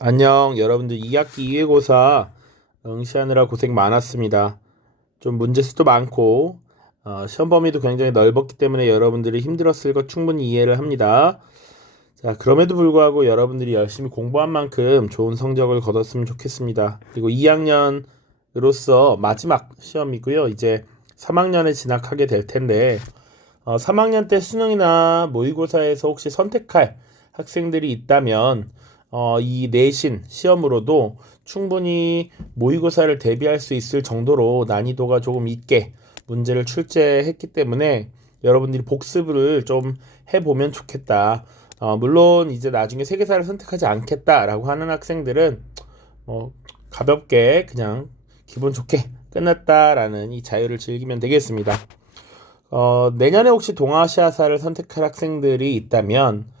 안녕, 여러분들 2학기 2회고사 응시하느라 고생 많았습니다. 좀 문제 수도 많고 시험 범위도 굉장히 넓었기 때문에 여러분들이 힘들었을 것 충분히 이해를 합니다. 자, 그럼에도 불구하고 여러분들이 열심히 공부한 만큼 좋은 성적을 거뒀으면 좋겠습니다. 그리고 2학년으로서 마지막 시험이고요. 이제 3학년에 진학하게 될 텐데 3학년 때 수능이나 모의고사에서 혹시 선택할 학생들이 있다면 이 내신 시험으로도 충분히 모의고사를 대비할 수 있을 정도로 난이도가 조금 있게 문제를 출제했기 때문에 여러분들이 복습을 좀 해보면 좋겠다. 물론 이제 나중에 세계사를 선택하지 않겠다라고 하는 학생들은 가볍게 그냥 기분 좋게 끝났다라는 이 자유를 즐기면 되겠습니다. 내년에 혹시 동아시아사를 선택할 학생들이 있다면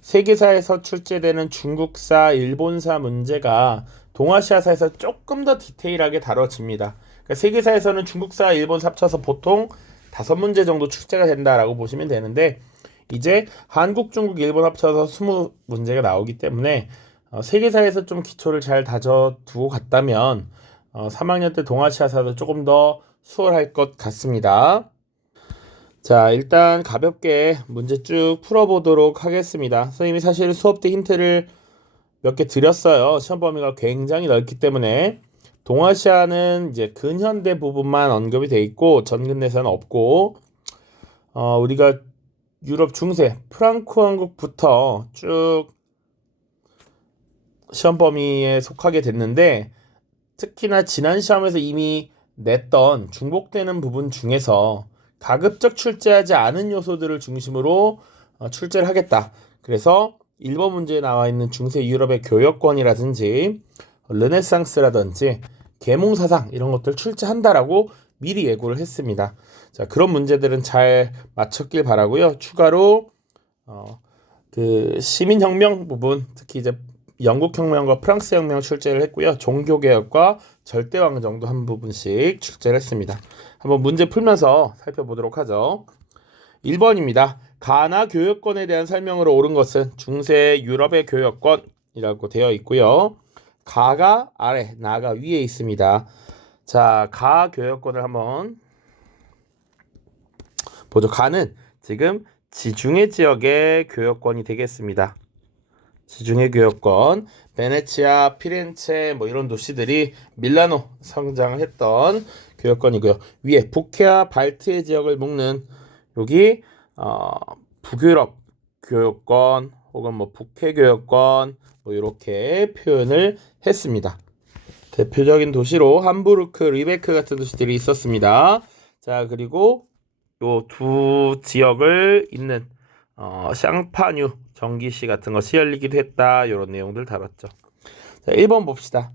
세계사에서 출제되는 중국사, 일본사 문제가 동아시아사에서 조금 더 디테일하게 다뤄집니다. 그러니까 세계사에서는 중국사, 일본사 합쳐서 보통 5문제 정도 출제가 된다라고 보시면 되는데 이제 한국, 중국, 일본 합쳐서 20문제가 나오기 때문에 세계사에서 좀 기초를 잘 다져두고 갔다면 3학년 때 동아시아사도 조금 더 수월할 것 같습니다. 자, 일단 가볍게 문제 쭉 풀어보도록 하겠습니다. 선생님이 사실 수업 때 힌트를 몇 개 드렸어요. 시험 범위가 굉장히 넓기 때문에 동아시아는 이제 근현대 부분만 언급이 돼 있고 전근대사는 없고 우리가 유럽 중세 프랑크 왕국부터 쭉 시험 범위에 속하게 됐는데 특히나 지난 시험에서 이미 냈던 중복되는 부분 중에서 가급적 출제하지 않은 요소들을 중심으로 출제를 하겠다. 그래서 1번 문제에 나와 있는 중세 유럽의 교역권이라든지 르네상스라든지 계몽사상 이런 것들 출제한다라고 미리 예고를 했습니다. 자, 그런 문제들은 잘 맞췄길 바라고요. 추가로 그 시민혁명 부분, 특히 이제 영국혁명과 프랑스혁명 출제를 했고요. 종교개혁과 절대왕정도 한 부분씩 출제를 했습니다. 한번 문제 풀면서 살펴보도록 하죠. 1번입니다. 가나 교역권에 대한 설명으로 옳은 것은 중세 유럽의 교역권이라고 되어 있고요. 가가 아래, 나가 위에 있습니다. 자, 가 교역권을 한번 보죠. 가는 지금 지중해 지역의 교역권이 되겠습니다. 지중해 교역권, 베네치아, 피렌체 뭐 이런 도시들이 밀라노 성장을 했던 교역권이고요. 위에 북해와 발트해 지역을 묶는 여기 북유럽 교역권 혹은 뭐 북해 교역권 뭐 이렇게 표현을 했습니다. 대표적인 도시로 함부르크, 리베크 같은 도시들이 있었습니다. 자, 그리고 요 두 지역을 잇는 샹파뉴 전기시 같은 것이 열리기도 했다. 이런 내용들 다뤘죠. 자, 1번 봅시다.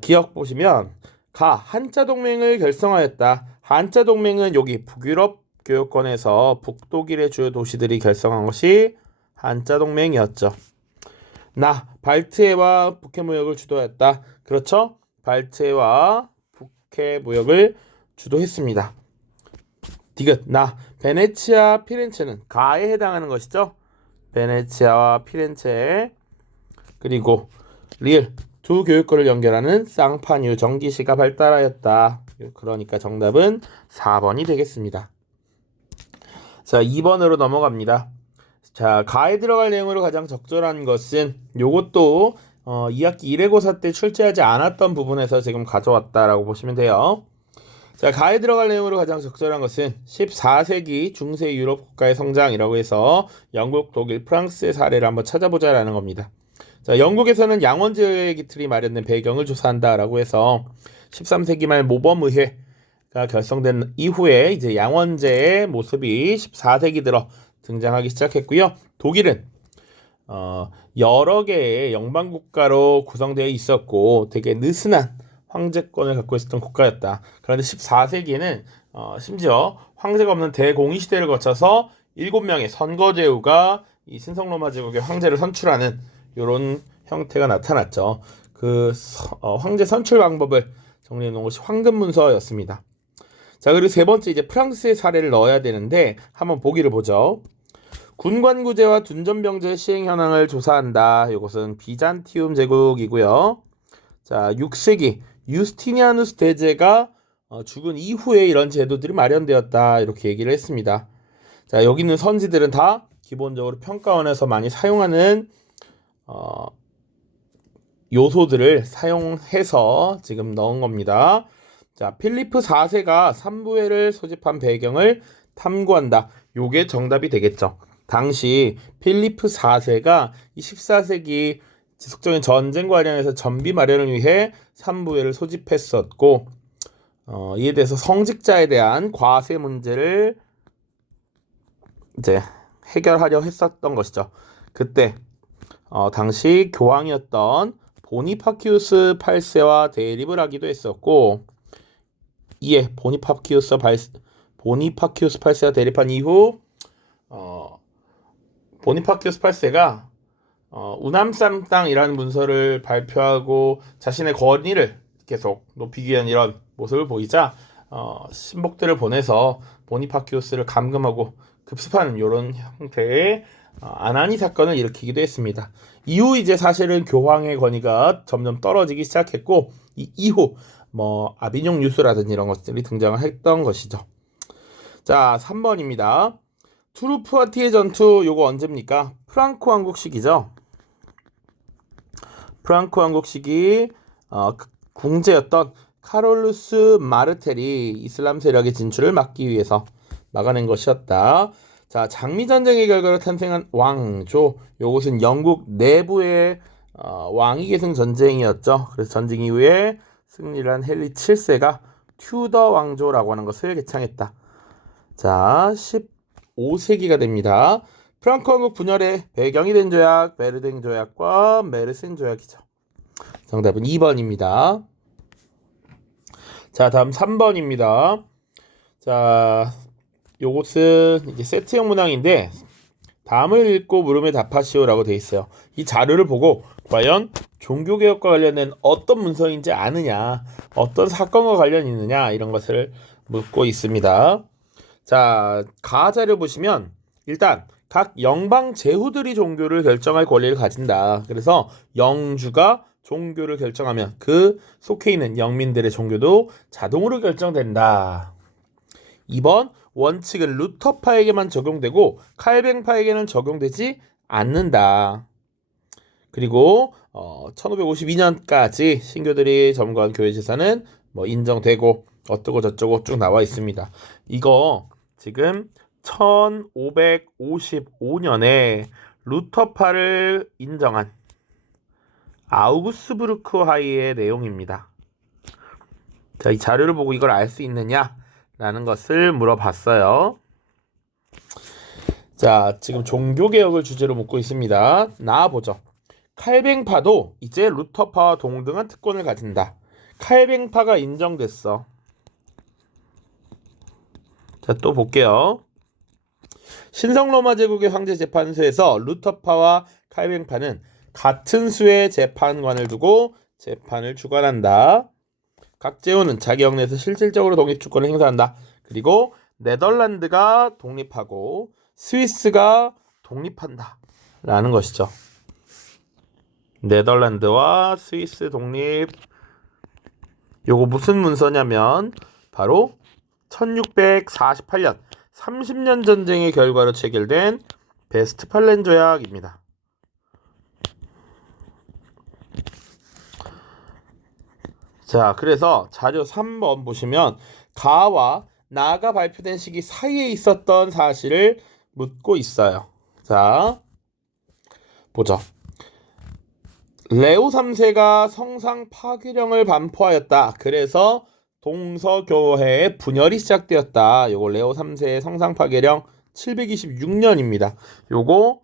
기억 보시면 한자 동맹을 결성하였다. 한자 동맹은 여기 북유럽 교역권에서 북독일의 주요 도시들이 결성한 것이 한자 동맹이었죠. 발트해와 북해 무역을 주도했다. 그렇죠? 발트해와 북해 무역을 주도했습니다. 디귿 베네치아, 피렌체는 가에 해당하는 것이죠. 베네치아와 피렌체 그리고 리을 두 교육권을 연결하는 쌍파뉴 전기시가 발달하였다. 그러니까 정답은 4번이 되겠습니다. 자, 2번으로 넘어갑니다. 자, 가에 들어갈 내용으로 가장 적절한 것은 요것도 2학기 1회고사 때 출제하지 않았던 부분에서 지금 가져왔다라고 보시면 돼요. 자, 가에 들어갈 내용으로 가장 적절한 것은 14세기 중세 유럽 국가의 성장이라고 해서 영국, 독일, 프랑스의 사례를 한번 찾아보자라는 겁니다. 자, 영국에서는 양원제의 기틀이 마련된 배경을 조사한다라고 해서 13세기 말 모범의회가 결성된 이후에 이제 양원제의 모습이 14세기 들어 등장하기 시작했고요. 독일은 여러 개의 영방 국가로 구성되어 있었고 되게 느슨한 황제권을 갖고 있었던 국가였다. 그런데 14세기에는 심지어 황제가 없는 대공의 시대를 거쳐서 7명의 선거제후가 이 신성로마 제국의 황제를 선출하는 이런 형태가 나타났죠. 그 황제 선출 방법을 정리해 놓은 것이 황금문서였습니다. 자, 그리고 세 번째 이제 프랑스의 사례를 넣어야 되는데 한번 보기를 보죠. 군관구제와 둔전병제 시행 현황을 조사한다. 이것은 비잔티움 제국이고요. 자, 6세기 유스티니아누스 대제가 죽은 이후에 이런 제도들이 마련되었다. 이렇게 얘기를 했습니다. 자, 여기 있는 선지들은 다 기본적으로 평가원에서 많이 사용하는 요소들을 사용해서 지금 넣은 겁니다. 자, 필리프 4세가 삼부회를 소집한 배경을 탐구한다. 요게 정답이 되겠죠. 당시 필리프 4세가 14세기 지속적인 전쟁과 관련해서 전비 마련을 위해 삼부회를 소집했었고, 이에 대해서 성직자에 대한 과세 문제를 이제 해결하려 했었던 것이죠. 그때 당시 교황이었던 보니파키우스 8세와 대립을 하기도 했었고, 이에 보니파키우스 8세와 대립한 이후 보니파키우스 8세가 우남쌈땅이라는 문서를 발표하고 자신의 권위를 계속 높이기 위한 이런 모습을 보이자 신복들을 보내서 보니파키우스를 감금하고 급습하는 이런 형태의 아나니 사건을 일으키기도 했습니다. 이후 이제 사실은 교황의 권위가 점점 떨어지기 시작했고, 이 이후 아비뇽 뉴스라든지 이런 것들이 등장을 했던 것이죠. 자, 3번입니다. 투르푸아티의 전투, 요거 언제입니까? 프랑코 왕국 시기죠. 프랑코 왕국 시기 궁제였던 카롤루스 마르텔이 이슬람 세력의 진출을 막기 위해서 막아낸 것이었다. 자, 장미전쟁의 결과로 탄생한 왕조, 요것은 영국 내부의 왕위 계승 전쟁이었죠. 그래서 전쟁 이후에 승리를 한 헨리 7세가 튜더 왕조라고 하는 것을 개창했다. 자, 15세기가 됩니다. 프랑크 왕국 분열의 배경이 된 조약, 베르댕 조약과 메르센 조약이죠. 정답은 2번입니다. 자, 다음 3번입니다. 자, 요것은 이제 세트형 문항인데, 다음을 읽고 물음에 답하시오라고 되어 있어요. 이 자료를 보고 과연 종교개혁과 관련된 어떤 문서인지 아느냐, 어떤 사건과 관련이 있느냐, 이런 것을 묻고 있습니다. 자, 가자료 보시면 일단 각 영방 제후들이 종교를 결정할 권리를 가진다. 그래서 영주가 종교를 결정하면 그 속해 있는 영민들의 종교도 자동으로 결정된다. 2번, 원칙은 루터파에게만 적용되고 칼뱅파에게는 적용되지 않는다. 그리고 1552년까지 신교들이 점거한 교회 제사는 인정되고 어쩌고 저쩌고 쭉 나와 있습니다. 이거 지금 1555년에 루터파를 인정한 아우구스부르크 하이의 내용입니다. 자, 이 자료를 보고 이걸 알 수 있느냐? 라는 것을 물어봤어요. 자, 지금 종교개혁을 주제로 묻고 있습니다. 나와보죠. 칼뱅파도 이제 루터파와 동등한 특권을 가진다. 칼뱅파가 인정됐어. 자, 또 볼게요. 신성로마 제국의 황제재판소에서 루터파와 칼뱅파는 같은 수의 재판관을 두고 재판을 주관한다. 각 제후는 자기 영내에서 실질적으로 독립주권을 행사한다. 그리고 네덜란드가 독립하고 스위스가 독립한다 라는 것이죠. 네덜란드와 스위스 독립, 요거 무슨 문서냐면 바로 1648년 30년 전쟁의 결과로 체결된 베스트팔렌 조약입니다. 자, 그래서 자료 3번 보시면 가와 나가 발표된 시기 사이에 있었던 사실을 묻고 있어요. 자, 보죠. 레오 3세가 성상 파괴령을 반포하였다. 그래서 동서교회의 분열이 시작되었다. 요거 레오 3세의 성상 파괴령 726년입니다. 요거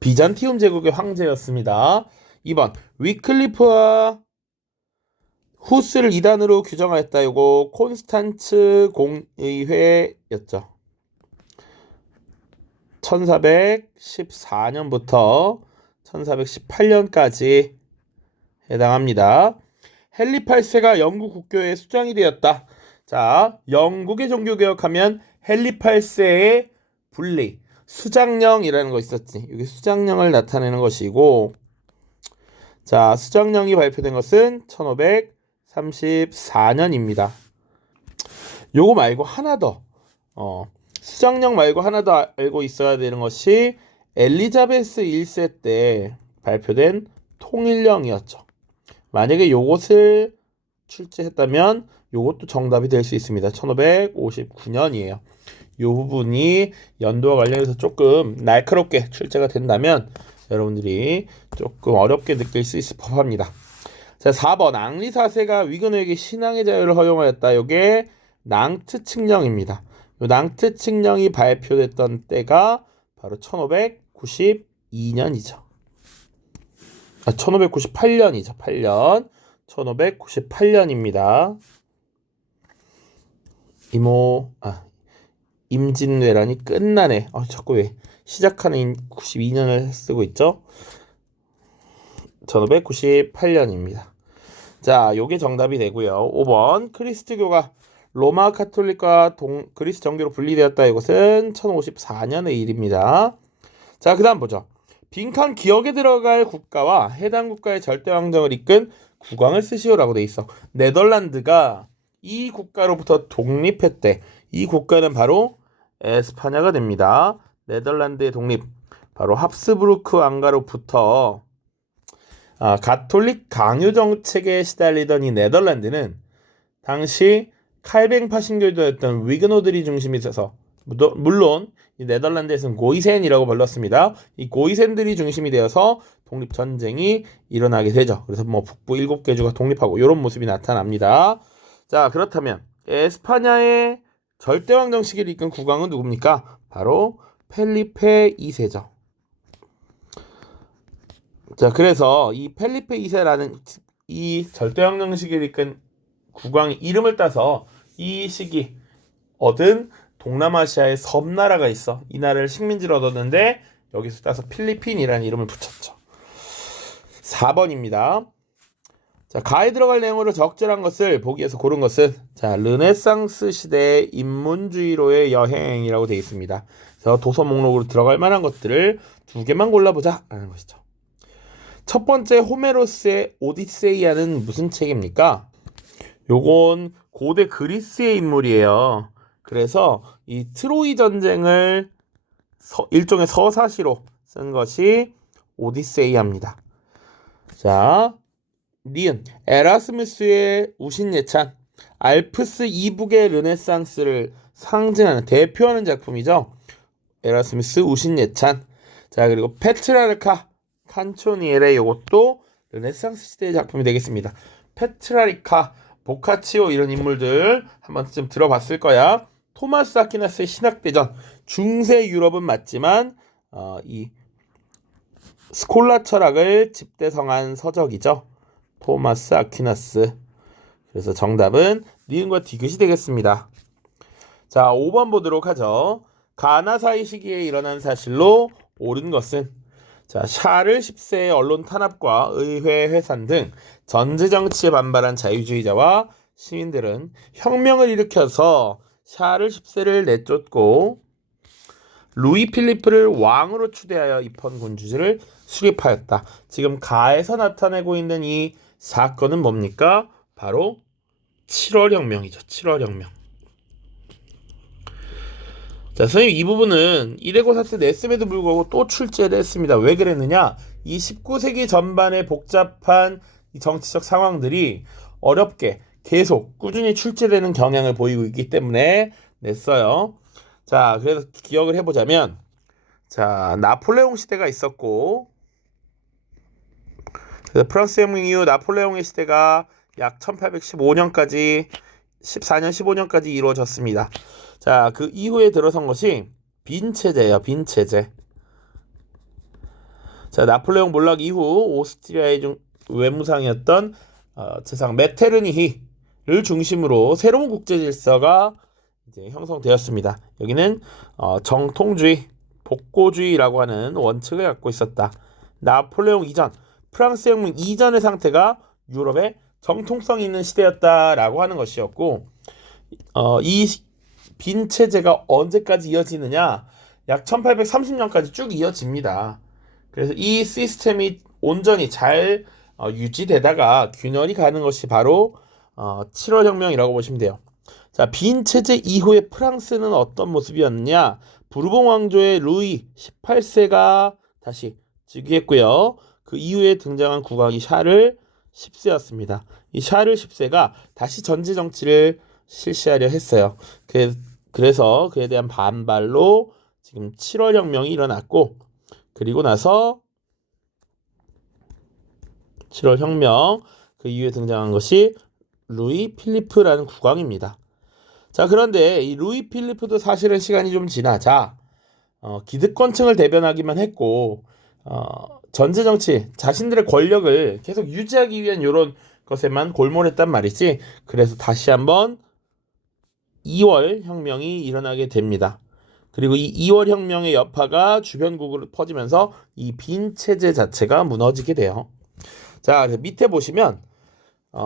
비잔티움 제국의 황제였습니다. 2번, 위클리프와 후스를 이단으로 규정하였다. 요거 콘스탄츠 공의회였죠. 1414년부터 1418년까지 해당합니다. 헨리 8세가 영국 국교의 수장이 되었다. 자, 영국의 종교개혁하면 헨리 8세의 분리, 수장령이라는 거 있었지. 이게 수장령을 나타내는 것이고, 자, 수장령이 발표된 것은 1534년입니다. 요거 말고 하나 더, 수장령 말고 하나 더 알고 있어야 되는 것이 엘리자베스 1세 때 발표된 통일령이었죠. 만약에 요것을 출제했다면 요것도 정답이 될 수 있습니다. 1559년이에요. 요 부분이 연도와 관련해서 조금 날카롭게 출제가 된다면 여러분들이 조금 어렵게 느낄 수 있을 법합니다. 자, 4번 앙리 4세가 위근호에게 신앙의 자유를 허용하였다. 요게 낭트 칙령입니다. 요 낭트 칙령이 발표됐던 때가 바로 1592년이죠. 1598년이죠. 8년. 1598년입니다. 임진왜란이 끝나네. 자꾸 왜 시작하는 92년을 쓰고 있죠? 1598년입니다. 자, 요게 정답이 되고요. 5번 크리스트교가 로마 카톨릭과 그리스 정교로 분리되었다. 이것은 1054년의 일입니다. 자, 그 다음 보죠. 빈칸 기억에 들어갈 국가와 해당 국가의 절대왕정을 이끈 국왕을 쓰시오라고 돼 있어. 네덜란드가 이 국가로부터 독립했대. 이 국가는 바로 에스파냐가 됩니다. 네덜란드의 독립, 바로 합스부르크 왕가로부터 가톨릭 강요 정책에 시달리던 이 네덜란드는 당시 칼뱅파 신교도였던 위그노들이 중심이 있어서, 물론 이 네덜란드에서는 고이센이라고 불렀습니다. 이 고이센들이 중심이 되어서 독립전쟁이 일어나게 되죠. 그래서 북부 7개 주가 독립하고 이런 모습이 나타납니다. 자, 그렇다면 에스파냐의 절대왕정 시기를 이끈 국왕은 누굽니까? 바로 펠리페 2세죠. 자, 그래서 이 펠리페 2세라는 이 절대왕정 시기를 이끈 국왕의 이름을 따서 이 시기 얻은 동남아시아의 섬나라가 있어. 이 나라를 식민지로 얻었는데 여기서 따서 필리핀이라는 이름을 붙였죠. 4번입니다. 자, 가에 들어갈 내용으로 적절한 것을 보기에서 고른 것은, 자, 르네상스 시대의 인문주의로의 여행이라고 되어 있습니다. 그래서 도서 목록으로 들어갈 만한 것들을 2개만 골라보자 라는 것이죠. 첫 번째, 호메로스의 오디세이아는 무슨 책입니까? 요건 고대 그리스의 인물이에요. 그래서 이 트로이 전쟁을 일종의 서사시로 쓴 것이 오디세이아입니다. 자, 니은 에라스무스의 우신예찬, 알프스 이북의 르네상스를 상징하는 대표하는 작품이죠. 에라스무스 우신예찬. 자, 그리고 페트라르카 칸초니엘의 이것도 르네상스 시대의 작품이 되겠습니다. 페트라르카, 보카치오 이런 인물들 한 번쯤 들어봤을 거야. 토마스 아퀴나스의 신학대전, 중세 유럽은 맞지만 이 스콜라 철학을 집대성한 서적이죠. 토마스 아퀴나스. 그래서 정답은 니은과 디귿이 되겠습니다. 자, 5번 보도록 하죠. 가나사이 시기에 일어난 사실로 옳은 것은, 자, 샤를 10세의 언론 탄압과 의회 해산 등 전제 정치에 반발한 자유주의자와 시민들은 혁명을 일으켜서 샤를 10세를 내쫓고 루이 필리프를 왕으로 추대하여 입헌 군주제를 수립하였다. 지금 가에서 나타내고 있는 이 사건은 뭡니까? 바로 7월 혁명이죠. 7월 혁명. 자, 선생님 이 부분은 이레고사 때 냈음에도 불구하고 또 출제를 했습니다. 왜 그랬느냐? 이 19세기 전반의 복잡한 이 정치적 상황들이 어렵게 계속 꾸준히 출제되는 경향을 보이고 있기 때문에 냈어요. 자, 그래서 기억을 해보자면, 자, 나폴레옹 시대가 있었고, 그래서 프랑스 혁명 이후 나폴레옹의 시대가 약 1815년까지 14년 15년까지 이루어졌습니다. 자, 그 이후에 들어선 것이 빈 체제예요. 빈 체제. 자, 나폴레옹 몰락 이후 오스트리아의 외무상이었던 제상 메테르니히를 중심으로 새로운 국제 질서가 이제 형성되었습니다. 여기는 정통주의, 복고주의라고 하는 원칙을 갖고 있었다. 나폴레옹 이전, 프랑스 혁명 이전의 상태가 유럽의 정통성 있는 시대였다라고 하는 것이었고, 이 빈 체제가 언제까지 이어지느냐? 약 1830년까지 쭉 이어집니다. 그래서 이 시스템이 온전히 잘 유지되다가 균열이 가는 것이 바로 7월 혁명이라고 보시면 돼요. 자, 빈 체제 이후에 프랑스는 어떤 모습이었느냐? 부르봉 왕조의 루이 18세가 다시 즉위했고요. 그 이후에 등장한 국왕이 샤를 10세였습니다. 이 샤를 10세가 다시 전제 정치를 실시하려 했어요. 그래서 그에 대한 반발로 지금 7월 혁명이 일어났고, 그리고 나서 7월 혁명 그 이후에 등장한 것이 루이 필리프라는 국왕입니다. 자, 그런데 이 루이 필리프도 사실은 시간이 좀 지나자 기득권층을 대변하기만 했고 전제 정치, 자신들의 권력을 계속 유지하기 위한 이런 것에만 골몰했단 말이지. 그래서 다시 한번 2월 혁명이 일어나게 됩니다. 그리고 이 2월 혁명의 여파가 주변국으로 퍼지면서 이 빈 체제 자체가 무너지게 돼요. 자, 밑에 보시면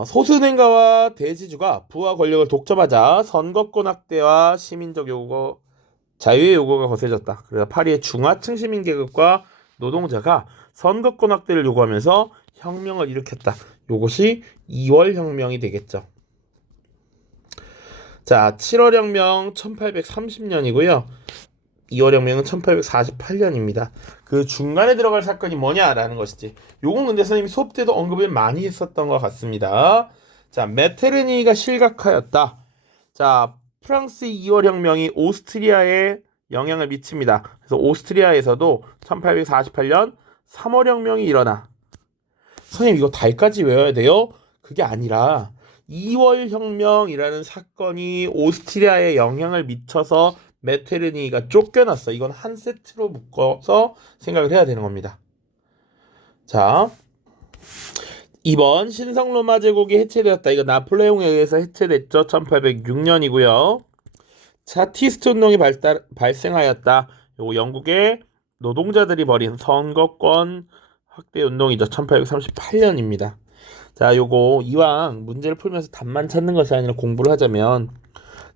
소수행가와 대지주가 부와 권력을 독점하자 선거권 확대와 시민적 요구, 자유의 요구가 거세졌다. 그래서 파리의 중하층 시민 계급과 노동자가 선거권 확대를 요구하면서 혁명을 일으켰다. 이것이 2월 혁명이 되겠죠. 자, 7월 혁명 1830년이고요. 2월 혁명은 1848년입니다. 그 중간에 들어갈 사건이 뭐냐라는 것이지. 요건 근데 선생님이 수업 때도 언급을 많이 했었던 것 같습니다. 자, 메테르니가 실각하였다. 자, 프랑스 2월 혁명이 오스트리아에 영향을 미칩니다. 그래서 오스트리아에서도 1848년 3월 혁명이 일어나. 선생님 이거 달까지 외워야 돼요? 그게 아니라 2월 혁명이라는 사건이 오스트리아에 영향을 미쳐서 메테르니가 쫓겨났어. 이건 한 세트로 묶어서 생각을 해야 되는 겁니다. 자, 2번 신성 로마 제국이 해체되었다. 이거 나폴레옹에 의해서 해체됐죠. 1806년이고요. 차티스트 운동이 발생하였다. 요거 영국의 노동자들이 벌인 선거권 확대 운동이죠. 1838년입니다. 자, 요거 이왕 문제를 풀면서 답만 찾는 것이 아니라 공부를 하자면,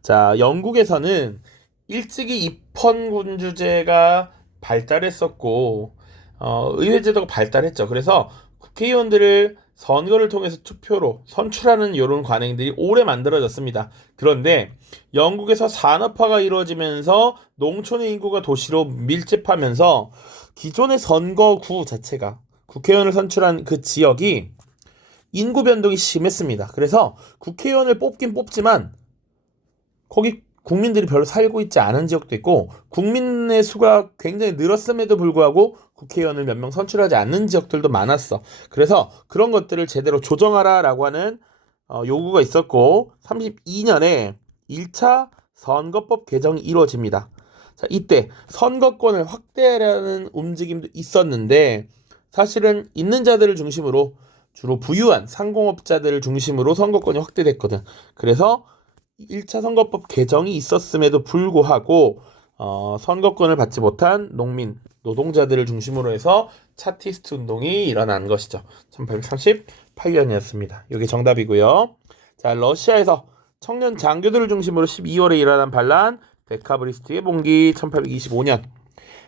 자, 영국에서는 일찍이 입헌군주제가 발달했었고 의회제도가 발달했죠. 그래서 국회의원들을 선거를 통해서 투표로 선출하는 이런 관행들이 오래 만들어졌습니다. 그런데 영국에서 산업화가 이루어지면서 농촌의 인구가 도시로 밀집하면서 기존의 선거구 자체가 국회의원을 선출한 그 지역이 인구 변동이 심했습니다. 그래서 국회의원을 뽑긴 뽑지만 거기 국민들이 별로 살고 있지 않은 지역도 있고 국민의 수가 굉장히 늘었음에도 불구하고 국회의원을 몇 명 선출하지 않는 지역들도 많았어. 그래서 그런 것들을 제대로 조정하라라고 하는 요구가 있었고 32년에 1차 선거법 개정이 이루어집니다. 자, 이때 선거권을 확대하려는 움직임도 있었는데 사실은 있는 자들을 중심으로 주로 부유한 상공업자들을 중심으로 선거권이 확대됐거든. 그래서 1차 선거법 개정이 있었음에도 불구하고 선거권을 받지 못한 농민, 노동자들을 중심으로 해서 차티스트 운동이 일어난 것이죠. 1838년이었습니다. 이게 정답이고요. 자, 러시아에서 청년 장교들을 중심으로 12월에 일어난 반란 데카브리스트의 봉기 1825년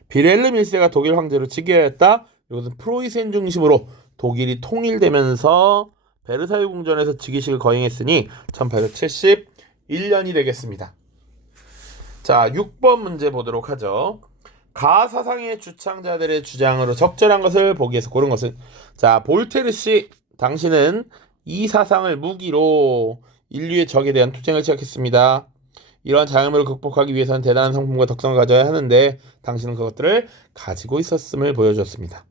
비렐름 1세가 독일 황제로 즉위하였다. 이것은 프로이센 중심으로 독일이 통일되면서 베르사유 궁전에서 즉위식을 거행했으니 1871년이 되겠습니다. 자, 6번 문제 보도록 하죠. 가 사상의 주창자들의 주장으로 적절한 것을 보기 위해서 고른 것은, 자, 볼테르 씨, 당신은 이 사상을 무기로 인류의 적에 대한 투쟁을 시작했습니다. 이러한 장애물을 극복하기 위해서는 대단한 성품과 덕성을 가져야 하는데 당신은 그것들을 가지고 있었음을 보여줬습니다.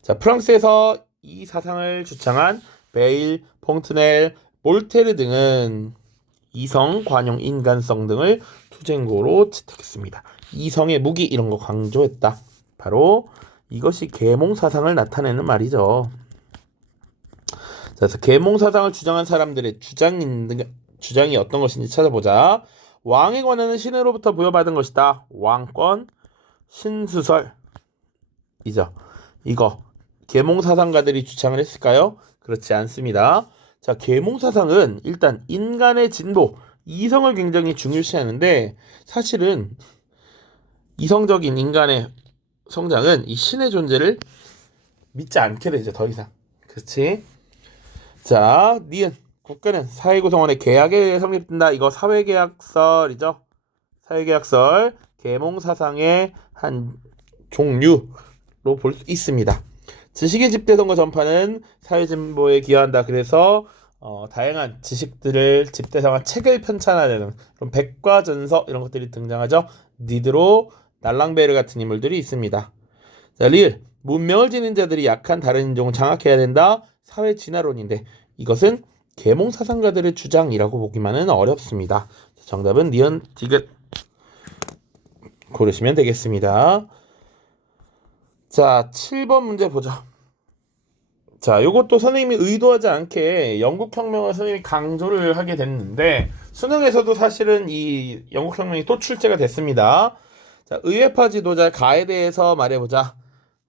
자, 프랑스에서 이 사상을 주창한 베일, 퐁트넬, 볼테르 등은 이성, 관용, 인간성 등을 투쟁고로 채택했습니다. 이성의 무기 이런 거 강조했다. 바로 이것이 계몽 사상을 나타내는 말이죠. 그래서 계몽 사상을 주장한 사람들의 주장이 어떤 것인지 찾아보자. 왕에 관하는 신으로부터 부여받은 것이다. 왕권, 신수설이죠. 이거 계몽 사상가들이 주장을 했을까요? 그렇지 않습니다. 자, 계몽 사상은 일단 인간의 진보, 이성을 굉장히 중요시하는데 사실은 이성적인 인간의 성장은 이 신의 존재를 믿지 않게 되죠. 더 이상. 그렇지? 자, 니은 국가는 사회 구성원의 계약에 의해 성립된다. 이거 사회계약설이죠. 사회계약설 계몽사상의 한 종류로 볼 수 있습니다. 지식의 집대성과 전파는 사회진보에 기여한다. 그래서 다양한 지식들을 집대성한 책을 편찬하는 그런 백과전서 이런 것들이 등장하죠. 니드로 날랑베르 같은 인물들이 있습니다. 자, 리을 문명을 지닌 자들이 약한 다른 인종을 장악해야 된다. 사회 진화론인데 이것은 계몽사상가들의 주장이라고 보기만은 어렵습니다. 정답은 니은 디귿 고르시면 되겠습니다. 자, 7번 문제 보죠. 자, 요것도 선생님이 의도하지 않게 영국혁명을 선생님이 강조를 하게 됐는데 수능에서도 사실은 이 영국혁명이 또 출제가 됐습니다. 자, 의회파 지도자 가에 대해서 말해보자.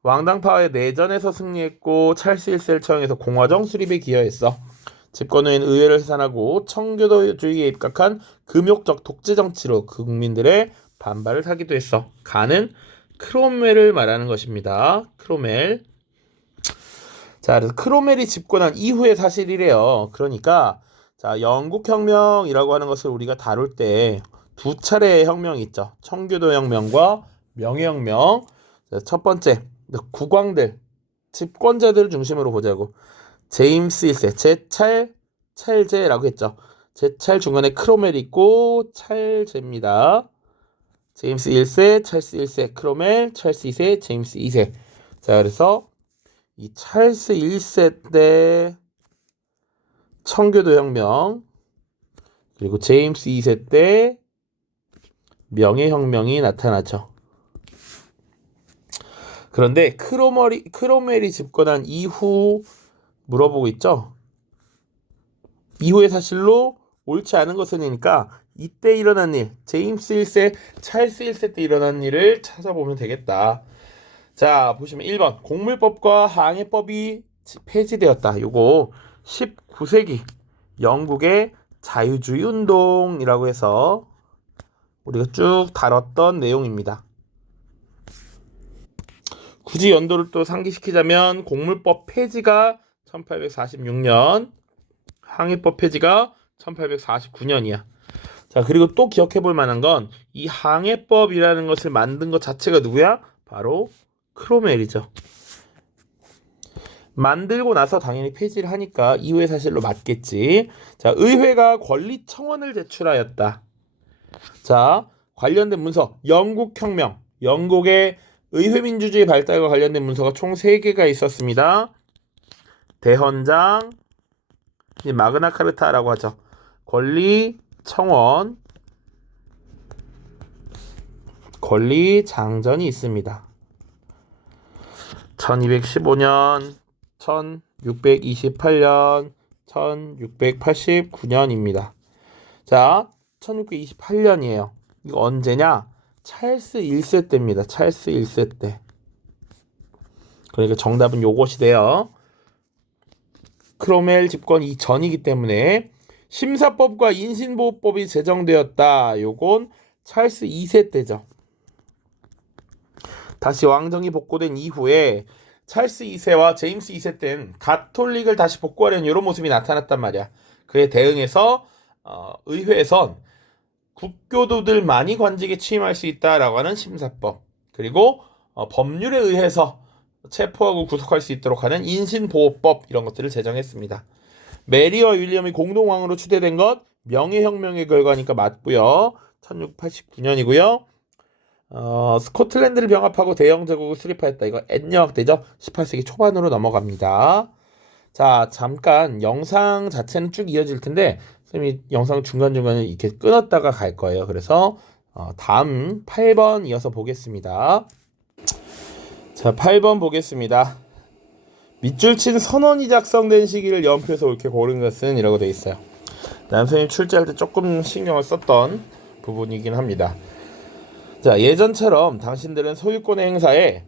왕당파와의 내전에서 승리했고 찰스 1세를 처형해서 공화정 수립에 기여했어. 집권 후엔 의회를 해산하고 청교도주의에 입각한 금욕적 독재 정치로 국민들의 반발을 사기도 했어. 가는 크롬웰을 말하는 것입니다. 크롬웰. 자, 그래서 크롬웰이 집권한 이후의 사실이래요. 그러니까 자, 영국혁명이라고 하는 것을 우리가 다룰 때 두 차례의 혁명이 있죠. 청교도 혁명과 명예혁명. 자, 첫 번째 국왕들, 집권자들을 중심으로 보자고. 제임스 1세, 찰제라고 했죠. 제찰 중간에 크롬웰이 있고 찰제입니다. 제임스 1세, 찰스 1세, 크롬웰, 찰스 2세, 제임스 2세. 자, 그래서 이 찰스 1세 때 청교도 혁명, 그리고 제임스 2세 때 명예혁명이 나타나죠. 그런데 크롬웰이 집권한 이후 물어보고 있죠. 이후의 사실로 옳지 않은 것은이니까 이때 일어난 일, 제임스 1세, 찰스 1세 때 일어난 일을 찾아보면 되겠다. 자, 보시면 1번 공물법과 항해법이 폐지되었다. 요거 19세기 영국의 자유주의 운동이라고 해서 우리가 쭉 다뤘던 내용입니다. 굳이 연도를 또 상기시키자면 공물법 폐지가 1846년, 항해법 폐지가 1849년이야. 자, 그리고 또 기억해 볼 만한 건 이 항해법이라는 것을 만든 것 자체가 누구야? 바로 크롬웰이죠. 만들고 나서 당연히 폐지를 하니까 이후의 사실로 맞겠지. 자, 의회가 권리청원을 제출하였다. 자, 관련된 문서 영국혁명, 영국의 의회민주주의 발달과 관련된 문서가 총 3개가 있었습니다. 대헌장, 마그나카르타라고 하죠. 권리청원, 권리장전이 있습니다. 1215년, 1628년, 1689년입니다. 자, 1628년이에요. 이거 언제냐? 찰스 1세 때입니다. 찰스 1세 때. 그러니까 정답은 요것이 돼요. 크롬웰 집권 이전이기 때문에 심사법과 인신보호법이 제정되었다. 요건 찰스 2세 때죠. 다시 왕정이 복고된 이후에 찰스 2세와 제임스 2세 때는 가톨릭을 다시 복구하려는 이런 모습이 나타났단 말이야. 그에 대응해서 의회에선 국교도들만이 관직에 취임할 수 있다라고 하는 심사법, 그리고 법률에 의해서 체포하고 구속할 수 있도록 하는 인신보호법, 이런 것들을 제정했습니다. 메리와 윌리엄이 공동왕으로 추대된 것 명예혁명의 결과니까 맞고요. 1689년이고요. 스코틀랜드를 병합하고 대영 제국을 수립하였다. 이거 엔여학대죠. 18세기 초반으로 넘어갑니다. 자, 잠깐 영상 자체는 쭉 이어질 텐데 선생님이 영상 중간중간에 이렇게 끊었다가 갈 거예요. 그래서 다음 8번 이어서 보겠습니다. 자, 8번 보겠습니다. 밑줄 친 선언이 작성된 시기를 연표해서 옳게 고른 것은 이라고 되어 있어요. 선생님 출제할 때 조금 신경을 썼던 부분이긴 합니다. 자, 예전처럼 당신들은 소유권의 행사에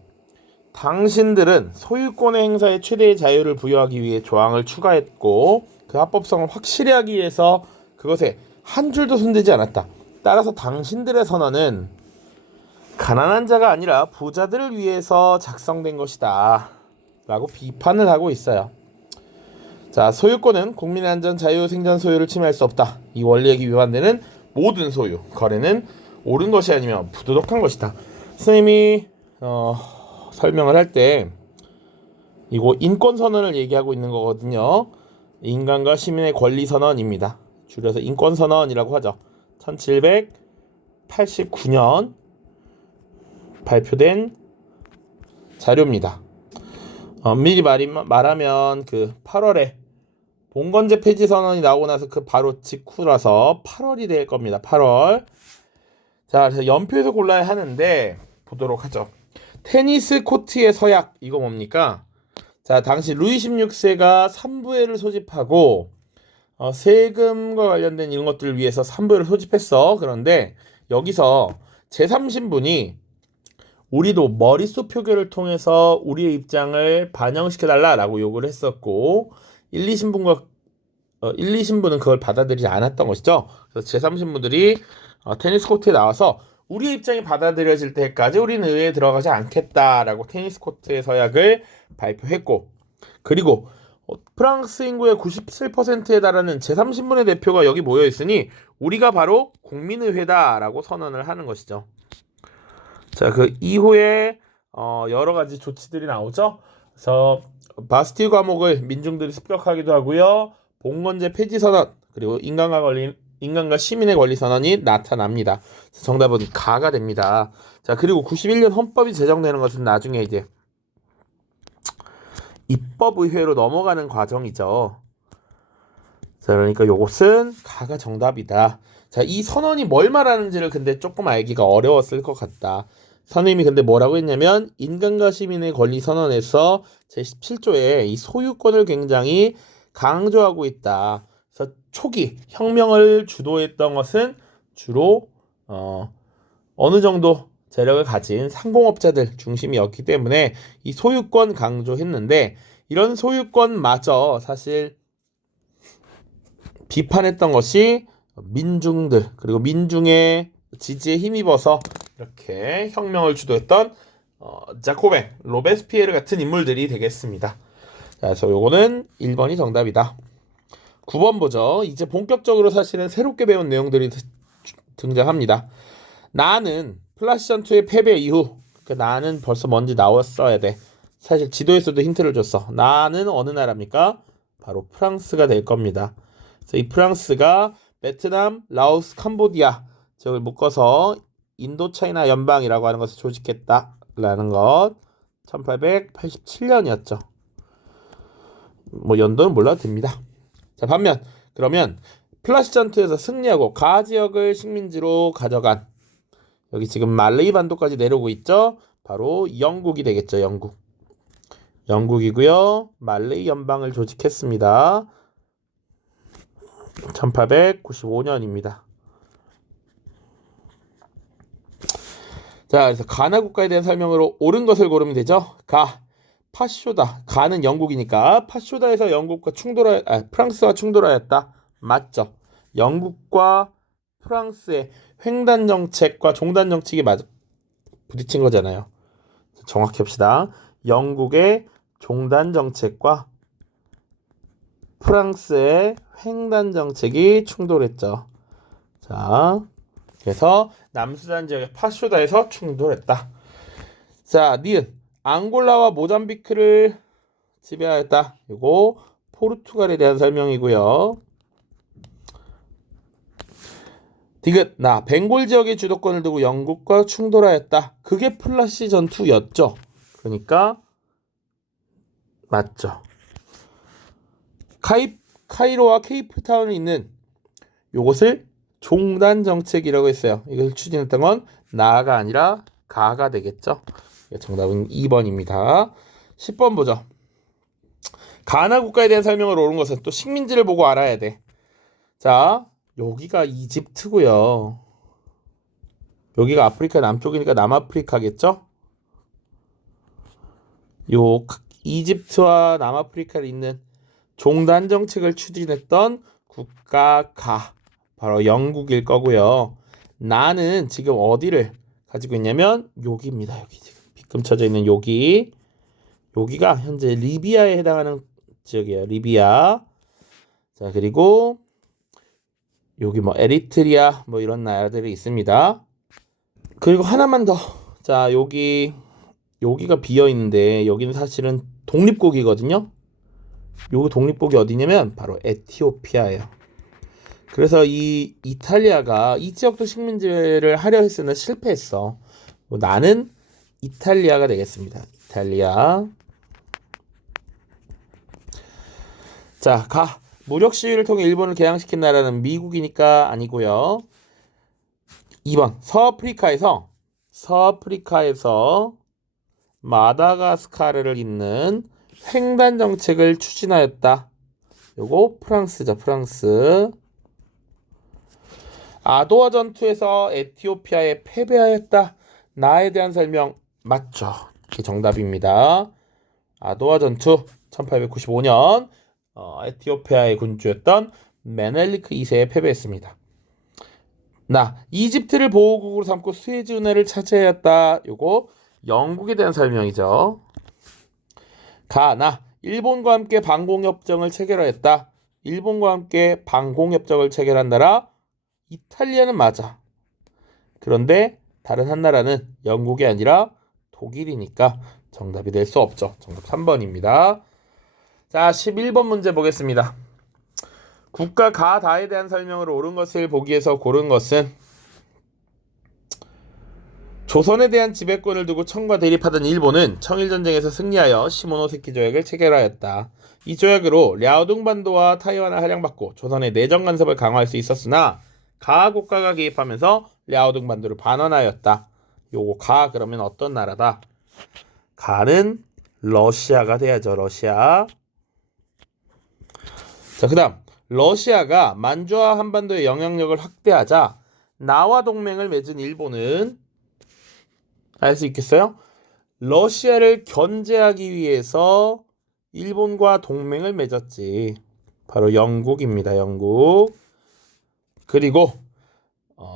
최대의 자유를 부여하기 위해 조항을 추가했고 그 합법성을 확실히 하기 위해서 그것에 한 줄도 손대지 않았다. 따라서 당신들의 선언은 가난한 자가 아니라 부자들을 위해서 작성된 것이다 라고 비판을 하고 있어요. 자, 소유권은 국민의 안전, 자유, 생존, 소유를 침해할 수 없다. 이 원리에 위반되는 모든 소유, 거래는 옳은 것이 아니면 부도덕한 것이다. 선생님이 설명을 할 때 이거 인권선언을 얘기하고 있는 거거든요. 인간과 시민의 권리선언입니다. 줄여서 인권선언이라고 하죠. 1789년 발표된 자료입니다. 미리 말하면 그 8월에 봉건제 폐지 선언이 나오고 나서 그 바로 직후라서 8월이 될 겁니다. 8월. 자, 그래서 연표에서 골라야 하는데 보도록 하죠. 테니스 코트의 서약, 이거 뭡니까? 자, 당시 루이 16세가 삼부회를 소집하고 세금과 관련된 이런 것들을 위해서 삼부회를 소집했어. 그런데 여기서 제3신분이 우리도 머릿속 표결을 통해서 우리의 입장을 반영시켜달라라고 요구를 했었고 1, 2신분은 그걸 받아들이지 않았던 것이죠. 그래서 제3신분들이 테니스 코트에 나와서 우리의 입장이 받아들여질 때까지 우리는 의회에 들어가지 않겠다라고 테니스 코트의 서약을 발표했고, 그리고 프랑스 인구의 97%에 달하는 제3신분의 대표가 여기 모여 있으니 우리가 바로 국민의회다라고 선언을 하는 것이죠. 자, 그 이후에 여러 가지 조치들이 나오죠. 그래서 바스티유 감옥을 민중들이 습격하기도 하고요. 봉건제 폐지 선언, 그리고 인간과 시민의 권리 선언이 나타납니다. 정답은 가가 됩니다. 자, 그리고 91년 헌법이 제정되는 것은 나중에 이제 입법의회로 넘어가는 과정이죠. 자, 그러니까 요것은 가가 정답이다. 자, 이 선언이 뭘 말하는지를 근데 조금 알기가 어려웠을 것 같다. 선생님이 근데 뭐라고 했냐면 인간과 시민의 권리 선언에서 제17조에 이 소유권을 굉장히 강조하고 있다. 그래서 초기 혁명을 주도했던 것은 주로 어느 정도 재력을 가진 상공업자들 중심이었기 때문에 이 소유권 강조했는데, 이런 소유권마저 사실 비판했던 것이 민중들, 그리고 민중의 지지에 힘입어서 이렇게 혁명을 주도했던 자코벤, 로베스피에르 같은 인물들이 되겠습니다. 자, 그래서 요거는 1번이 정답이다. 9번 보죠. 이제 본격적으로 사실은 새롭게 배운 내용들이 등장합니다. 나는 플라시 전투의 패배 이후, 그러니까 나는 벌써 뭔지 나왔어야 돼. 사실 지도에서도 힌트를 줬어. 나는 어느 나라입니까? 바로 프랑스가 될 겁니다. 그래서 이 프랑스가 베트남, 라오스, 캄보디아 지역을 묶어서 인도차이나 연방이라고 하는 것을 조직했다라는 것. 1887년이었죠. 뭐 연도는 몰라도 됩니다. 자, 반면 그러면 플라시 전투에서 승리하고 가 지역을 식민지로 가져간, 여기 지금 말레이 반도까지 내려오고 있죠. 바로 영국이 되겠죠. 영국이고요. 말레이 연방을 조직했습니다. 1895년입니다. 자, 그래서 가나 국가에 대한 설명으로 옳은 것을 고르면 되죠. 파쇼다. 가는 영국이니까 파쇼다에서 프랑스와 충돌하였다. 맞죠? 영국과 프랑스의 횡단 정책과 종단 정책이 부딪힌 거잖아요. 정확히 합시다. 영국의 종단 정책과 프랑스의 횡단 정책이 충돌했죠. 자, 그래서 남수단 지역의 파쇼다에서 충돌했다. 자, 니은 앙골라와 모잠비크를 지배하였다. 이거 포르투갈에 대한 설명이고요. 디귿 벵골 지역의 주도권을 두고 영국과 충돌하였다. 그게 플라시 전투였죠. 그러니까 맞죠. 카이로와 케이프타운에 있는 요것을 종단 정책이라고 했어요. 이것을 추진했던 건 나가 아니라 가가 되겠죠. 정답은 2번입니다. 10번 보죠. 가나 국가에 대한 설명을 옳은 것은 또 식민지를 보고 알아야 돼. 자, 여기가 이집트고요. 여기가 아프리카 남쪽이니까 남아프리카겠죠? 요 이집트와 남아프리카에 있는 종단 정책을 추진했던 국가가 바로 영국일 거고요. 나는 지금 어디를 가지고 있냐면 여기입니다. 여기 지금 빗금 쳐져 있는 여기가 현재 리비아에 해당하는 지역이에요. 리비아. 자, 그리고 여기 뭐 에리트리아 뭐 이런 나라들이 있습니다. 그리고 하나만 더. 자, 여기가 비어 있는데 여기는 사실은 독립국이거든요. 요 독립국이 어디냐면 바로 에티오피아예요. 그래서 이 이탈리아가 이 지역도 식민지를 하려 했으나 실패했어. 나는 이탈리아가 되겠습니다. 이탈리아. 자, 무력 시위를 통해 일본을 개항시킨 나라는 미국이니까 아니고요. 2번 서아프리카에서 마다가스카르를 잇는 횡단 정책을 추진하였다. 요거 프랑스죠. 프랑스. 아도와 전투에서 에티오피아에 패배하였다. 나에 대한 설명 맞죠? 이게 정답입니다. 아도와 전투 1895년 에티오피아의 군주였던 메넬리크 2세에 패배했습니다. 이집트를 보호국으로 삼고 수에즈 운해를 차지하였다. 요거 영국에 대한 설명이죠. 일본과 함께 방공협정을 체결하였다. 일본과 함께 방공협정을 체결한 나라 이탈리아는 맞아. 그런데 다른 한 나라는 영국이 아니라 독일이니까 정답이 될 수 없죠. 정답 3번입니다. 자, 11번 문제 보겠습니다. 국가 가다에 대한 설명으로 옳은 것을 보기에서 고른 것은 조선에 대한 지배권을 두고 청과 대립하던 일본은 청일전쟁에서 승리하여 시모노세키 조약을 체결하였다. 이 조약으로 랴오둥반도와 타이완을 할양받고 조선의 내정 간섭을 강화할 수 있었으나 가 국가가 개입하면서 랴오둥반도를 반환하였다. 요거 그러면 어떤 나라다? 가는 러시아가 돼야죠. 러시아. 자, 그 다음 러시아가 만주와 한반도의 영향력을 확대하자 나와 동맹을 맺은 일본은 알 수 있겠어요? 러시아를 견제하기 위해서 일본과 동맹을 맺었지. 바로 영국입니다. 영국. 그리고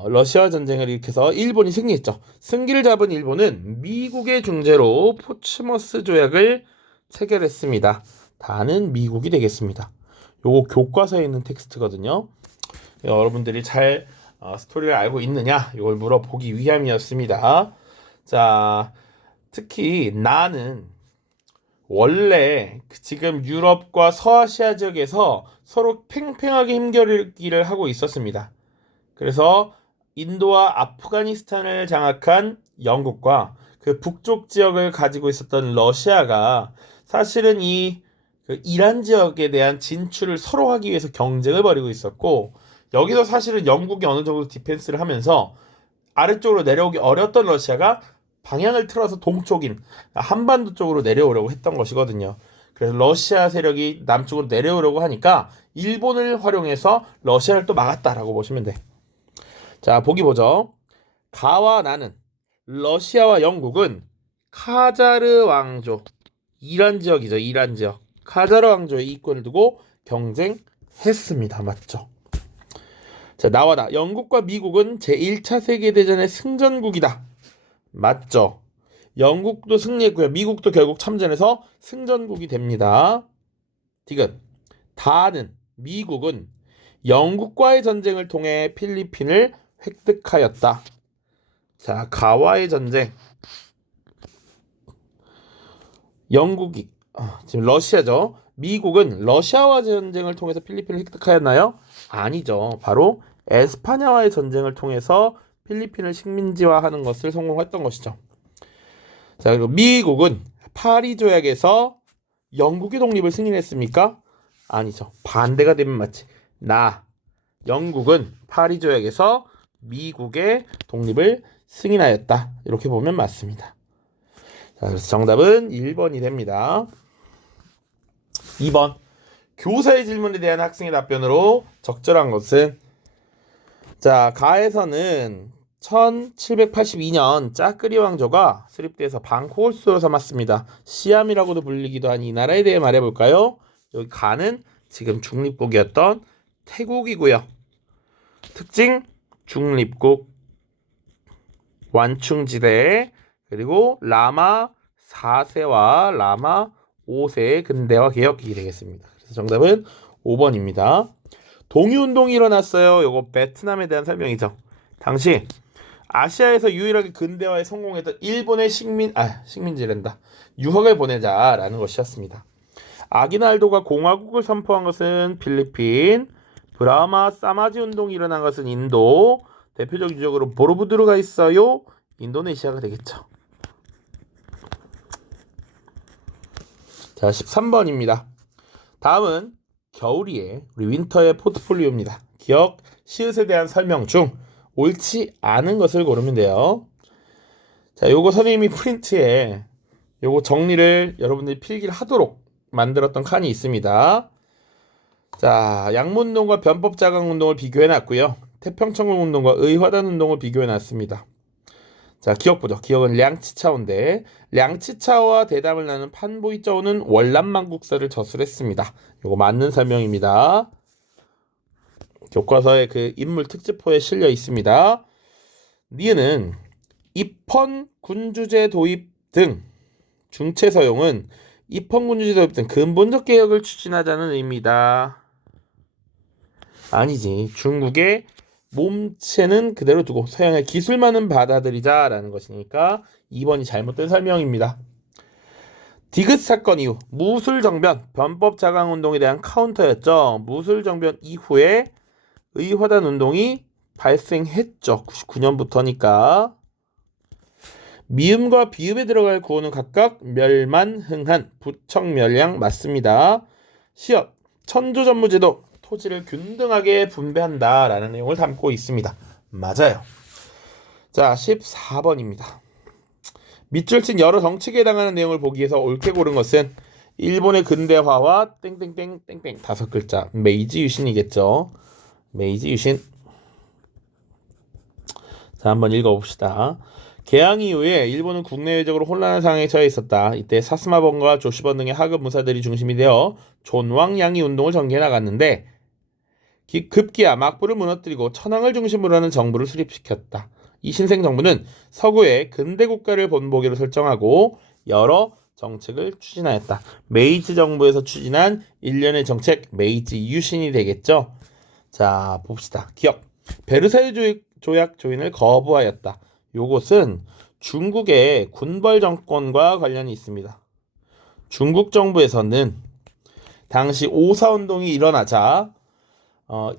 러시아와 전쟁을 일으켜서 일본이 승리했죠. 승기를 잡은 일본은 미국의 중재로 포츠머스 조약을 체결했습니다. 다는 미국이 되겠습니다. 요거 교과서에 있는 텍스트거든요. 여러분들이 잘 스토리를 알고 있느냐 이걸 물어보기 위함이었습니다. 자, 특히 나는 원래 지금 유럽과 서아시아 지역에서 서로 팽팽하게 힘겨루기를 하고 있었습니다. 그래서 인도와 아프가니스탄을 장악한 영국과 그 북쪽 지역을 가지고 있었던 러시아가 사실은 그 이란 지역에 대한 진출을 서로 하기 위해서 경쟁을 벌이고 있었고, 여기서 사실은 영국이 어느 정도 디펜스를 하면서 아래쪽으로 내려오기 어려웠던 러시아가 방향을 틀어서 동쪽인 한반도 쪽으로 내려오려고 했던 것이거든요. 그래서 러시아 세력이 남쪽으로 내려오려고 하니까 일본을 활용해서 러시아를 또 막았다라고 보시면 돼. 자, 보기 보죠. 가와 나는 러시아와 영국은 카자르 왕조, 이란 지역이죠. 이란 지역. 카자르 왕조의 이권을 두고 경쟁했습니다. 맞죠? 자, 나와다. 영국과 미국은 제1차 세계대전의 승전국이다. 맞죠? 영국도 승리했고요. 미국도 결국 참전해서 승전국이 됩니다. 디귿. 다는 미국은 영국과의 전쟁을 통해 필리핀을 획득하였다. 자, 가와의 전쟁. 영국이 지금 러시아죠. 미국은 러시아와 전쟁을 통해서 필리핀을 획득하였나요? 아니죠. 바로 에스파냐와의 전쟁을 통해서 필리핀을 식민지화하는 것을 성공했던 것이죠. 자, 그리고 미국은 파리 조약에서 영국의 독립을 승인했습니까? 아니죠. 반대가 되면 맞지. 영국은 파리 조약에서 미국의 독립을 승인하였다. 이렇게 보면 맞습니다. 자, 그래서 정답은 1번이 됩니다. 2번. 교사의 질문에 대한 학생의 답변으로 적절한 것은, 자, 가에서는 1782년 짜끄리 왕조가 수립돼서 방콕을 수도로 삼았습니다. 시암이라고도 불리기도 한 이 나라에 대해 말해볼까요? 여기 가는 지금 중립국이었던 태국이고요. 특징 중립국. 완충지대 그리고 라마 4세와 라마 5세의 근대화 개혁이 되겠습니다. 그래서 정답은 5번입니다. 동유운동이 일어났어요. 요거 베트남에 대한 설명이죠. 당시 아시아에서 유일하게 근대화에 성공했던 일본의 식민지란다. 유학을 보내자라는 것이었습니다. 아기날도가 공화국을 선포한 것은 필리핀, 브라마 사마지 운동이 일어난 것은 인도, 대표적 유적으로 보로부두르가 있어요. 인도네시아가 되겠죠. 자, 13번입니다. 다음은 겨울이의 우리 윈터의 포트폴리오입니다. 기억, 시읒에 대한 설명 중 옳지 않은 것을 고르면 돼요. 자, 요거 선생님이 프린트에 요거 정리를 여러분들이 필기를 하도록 만들었던 칸이 있습니다. 자, 양문운동과 변법자강운동을 비교해놨고요. 태평천국운동과 의화단운동을 비교해놨습니다. 자, 기억 보죠. 기억은 량치차오인데 량치차오와 대담을 나눈 판보이쩌오는 월남망국사를 저술했습니다. 요거 맞는 설명입니다. 교과서의 그 인물 특집호에 실려 있습니다. 니은은 입헌 군주제 도입 등 중체서용은 입헌 군주제 도입 등 근본적 개혁을 추진하자는 의미다. 아니지. 중국의 몸체는 그대로 두고 서양의 기술만은 받아들이자라는 것이니까 2번이 잘못된 설명입니다. 디귿 사건 이후 무술정변 변법 자강운동에 대한 카운터였죠. 무술정변 이후에 의화단 운동이 발생했죠. 99년부터니까. 미음과 비음에 들어갈 구호는 각각 멸만, 흥한, 부청, 멸량 맞습니다. 시업, 천조전무제도, 토지를 균등하게 분배한다 라는 내용을 담고 있습니다. 맞아요. 자, 14번입니다. 밑줄 친 여러 정책에 해당하는 내용을 보기 위해서 옳게 고른 것은 일본의 근대화와 땡땡땡 땡땡 5글자 메이지 유신이겠죠. 메이지 유신. 자, 한번 읽어봅시다. 개항 이후에 일본은 국내외적으로 혼란한 상황에 처해 있었다. 이때 사스마번과 조시번 등의 하급 무사들이 중심이 되어 존왕양이 운동을 전개해 나갔는데 급기야 막부를 무너뜨리고 천황을 중심으로 하는 정부를 수립시켰다. 이 신생 정부는 서구의 근대 국가를 본보기로 설정하고 여러 정책을 추진하였다. 메이지 정부에서 추진한 일련의 정책 메이지 유신이 되겠죠. 자, 봅시다. 기억. 베르사유 조약 조인을 거부하였다. 요것은 중국의 군벌 정권과 관련이 있습니다. 중국 정부에서는 당시 오사운동이 일어나자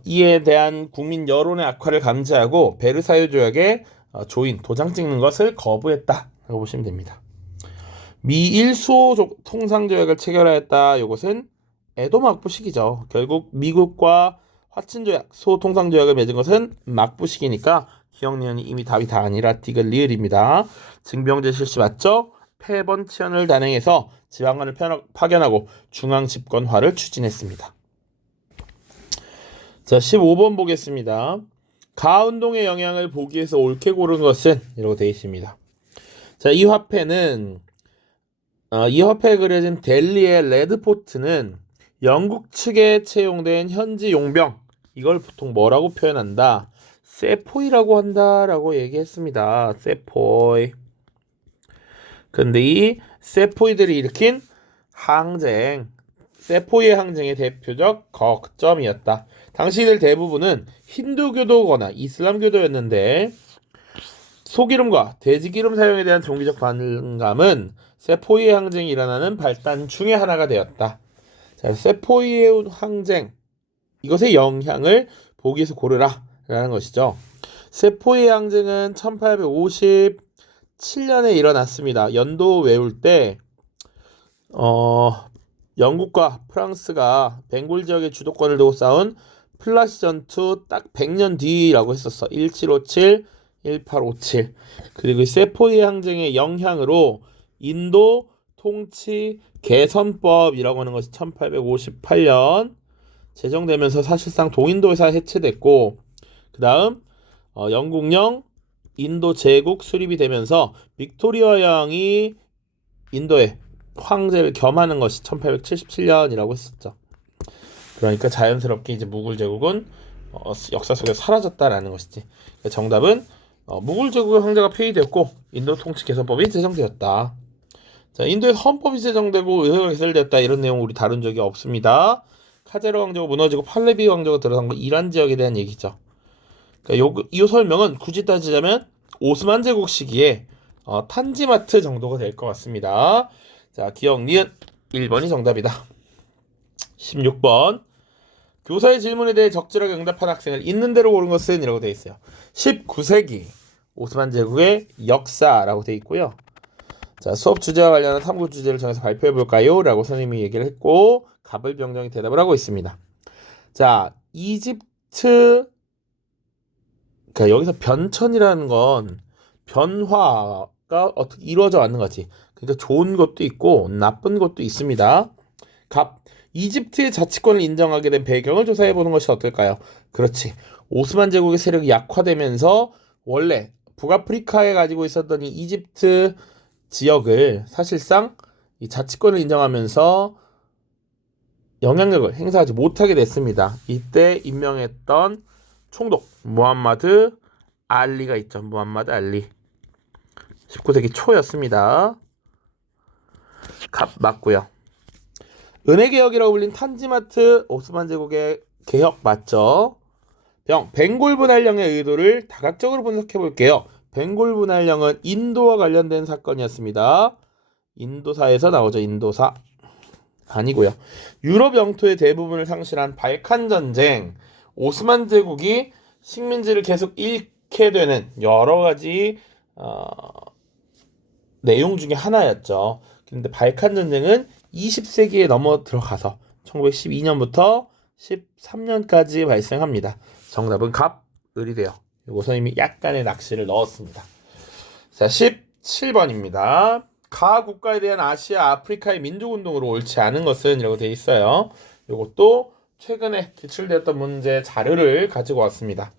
이에 대한 국민 여론의 악화를 감지하고 베르사유 조약에 조인, 도장 찍는 것을 거부했다라고 보시면 됩니다. 미일 수호 통상조약을 체결하였다. 이것은 에도 막부 시기죠. 결국 미국과 화친조약, 수호 통상조약을 맺은 것은 막부 시기니까 기억니은이 이미 답이 다 아니라 디귿 리을입니다. 징병제 실시 맞죠? 폐번치연을 단행해서 지방관을 파견하고 중앙 집권화를 추진했습니다. 자, 15번 보겠습니다. 가운동의 영향을 보기 위해서 옳게 고른 것은 이라고 되어 있습니다. 자, 이 화폐에 그려진 델리의 레드포트는 영국 측에 채용된 현지 용병, 이걸 보통 뭐라고 표현한다? 세포이라고 한다라고 얘기했습니다. 세포이. 근데 이 세포이들이 일으킨 항쟁, 세포이의 항쟁의 대표적 거점이었다. 당시들 대부분은 힌두교도거나 이슬람교도였는데 소기름과 돼지기름 사용에 대한 종교적 반감은 세포이의 항쟁이 일어나는 발단 중의 하나가 되었다. 자, 세포이의 항쟁, 이것의 영향을 보기 위해서 고르라 라는 것이죠. 세포이의 항쟁은 1857년에 일어났습니다. 연도 외울 때 영국과 프랑스가 벵골 지역의 주도권을 두고 싸운 플라시 전투 딱 100년 뒤라고 했었어. 1757, 1857. 그리고 이 세포이의 항쟁의 영향으로 인도 통치 개선법이라고 하는 것이 1858년 제정되면서 사실상 동인도에서 해체됐고, 그 다음 영국령 인도 제국 수립이 되면서 빅토리아 여왕이 인도에 황제를 겸하는 것이 1877년이라고 했었죠. 그러니까 자연스럽게 이제 무굴 제국은 역사 속에 사라졌다라는 것이지. 정답은 무굴 제국의 황제가 폐위되었고 인도 통치 개선법이 제정되었다. 자, 인도에서 헌법이 제정되고 의회가 개설되었다 이런 내용 우리 다룬 적이 없습니다. 카제르 왕조가 무너지고 팔레비 왕조가 들어선 거 이란 지역에 대한 얘기죠. 그러니까 이 설명은 굳이 따지자면 오스만 제국 시기에 탄지마트 정도가 될 것 같습니다. 자, 기억 니은 1번이 정답이다. 16번 교사의 질문에 대해 적절하게 응답한 학생을 있는 대로 고른 것은 이라고 되어 있어요. 19세기 오스만 제국의 역사라고 되어 있고요. 자, 수업 주제와 관련한 탐구 주제를 정해서 발표해 볼까요? 라고 선생님이 얘기를 했고 가불병정이 대답을 하고 있습니다. 자, 이집트 그러니까 여기서 변천이라는 건 변화가 어떻게 이루어져 왔는 거지. 그러니까 좋은 것도 있고 나쁜 것도 있습니다. 이집트의 자치권을 인정하게 된 배경을 조사해 보는 것이 어떨까요? 그렇지. 오스만 제국의 세력이 약화되면서 원래 북아프리카에 가지고 있었던 이 이집트 지역을 사실상 이 자치권을 인정하면서 영향력을 행사하지 못하게 됐습니다. 이때 임명했던 총독 무함마드 알리가 있죠. 무함마드 알리. 19세기 초였습니다. 맞고요. 은혜개혁이라고 불린 탄지마트 오스만 제국의 개혁 맞죠? 벵골 분할령의 의도를 다각적으로 분석해 볼게요. 벵골 분할령은 인도와 관련된 사건이었습니다. 인도사에서 나오죠. 인도사. 아니고요. 유럽 영토의 대부분을 상실한 발칸 전쟁. 오스만 제국이 식민지를 계속 잃게 되는 여러 가지 내용 중에 하나였죠. 근데 발칸 전쟁은 20세기에 넘어 들어가서 1912년부터 13년까지 발생합니다. 정답은 을이 돼요. 요거 선생님이 약간의 낚시를 넣었습니다. 자, 17번입니다. 가 국가에 대한 아시아, 아프리카의 민족운동으로 옳지 않은 것은 이라고 되어 있어요. 요것도 최근에 기출되었던 문제 자료를 가지고 왔습니다.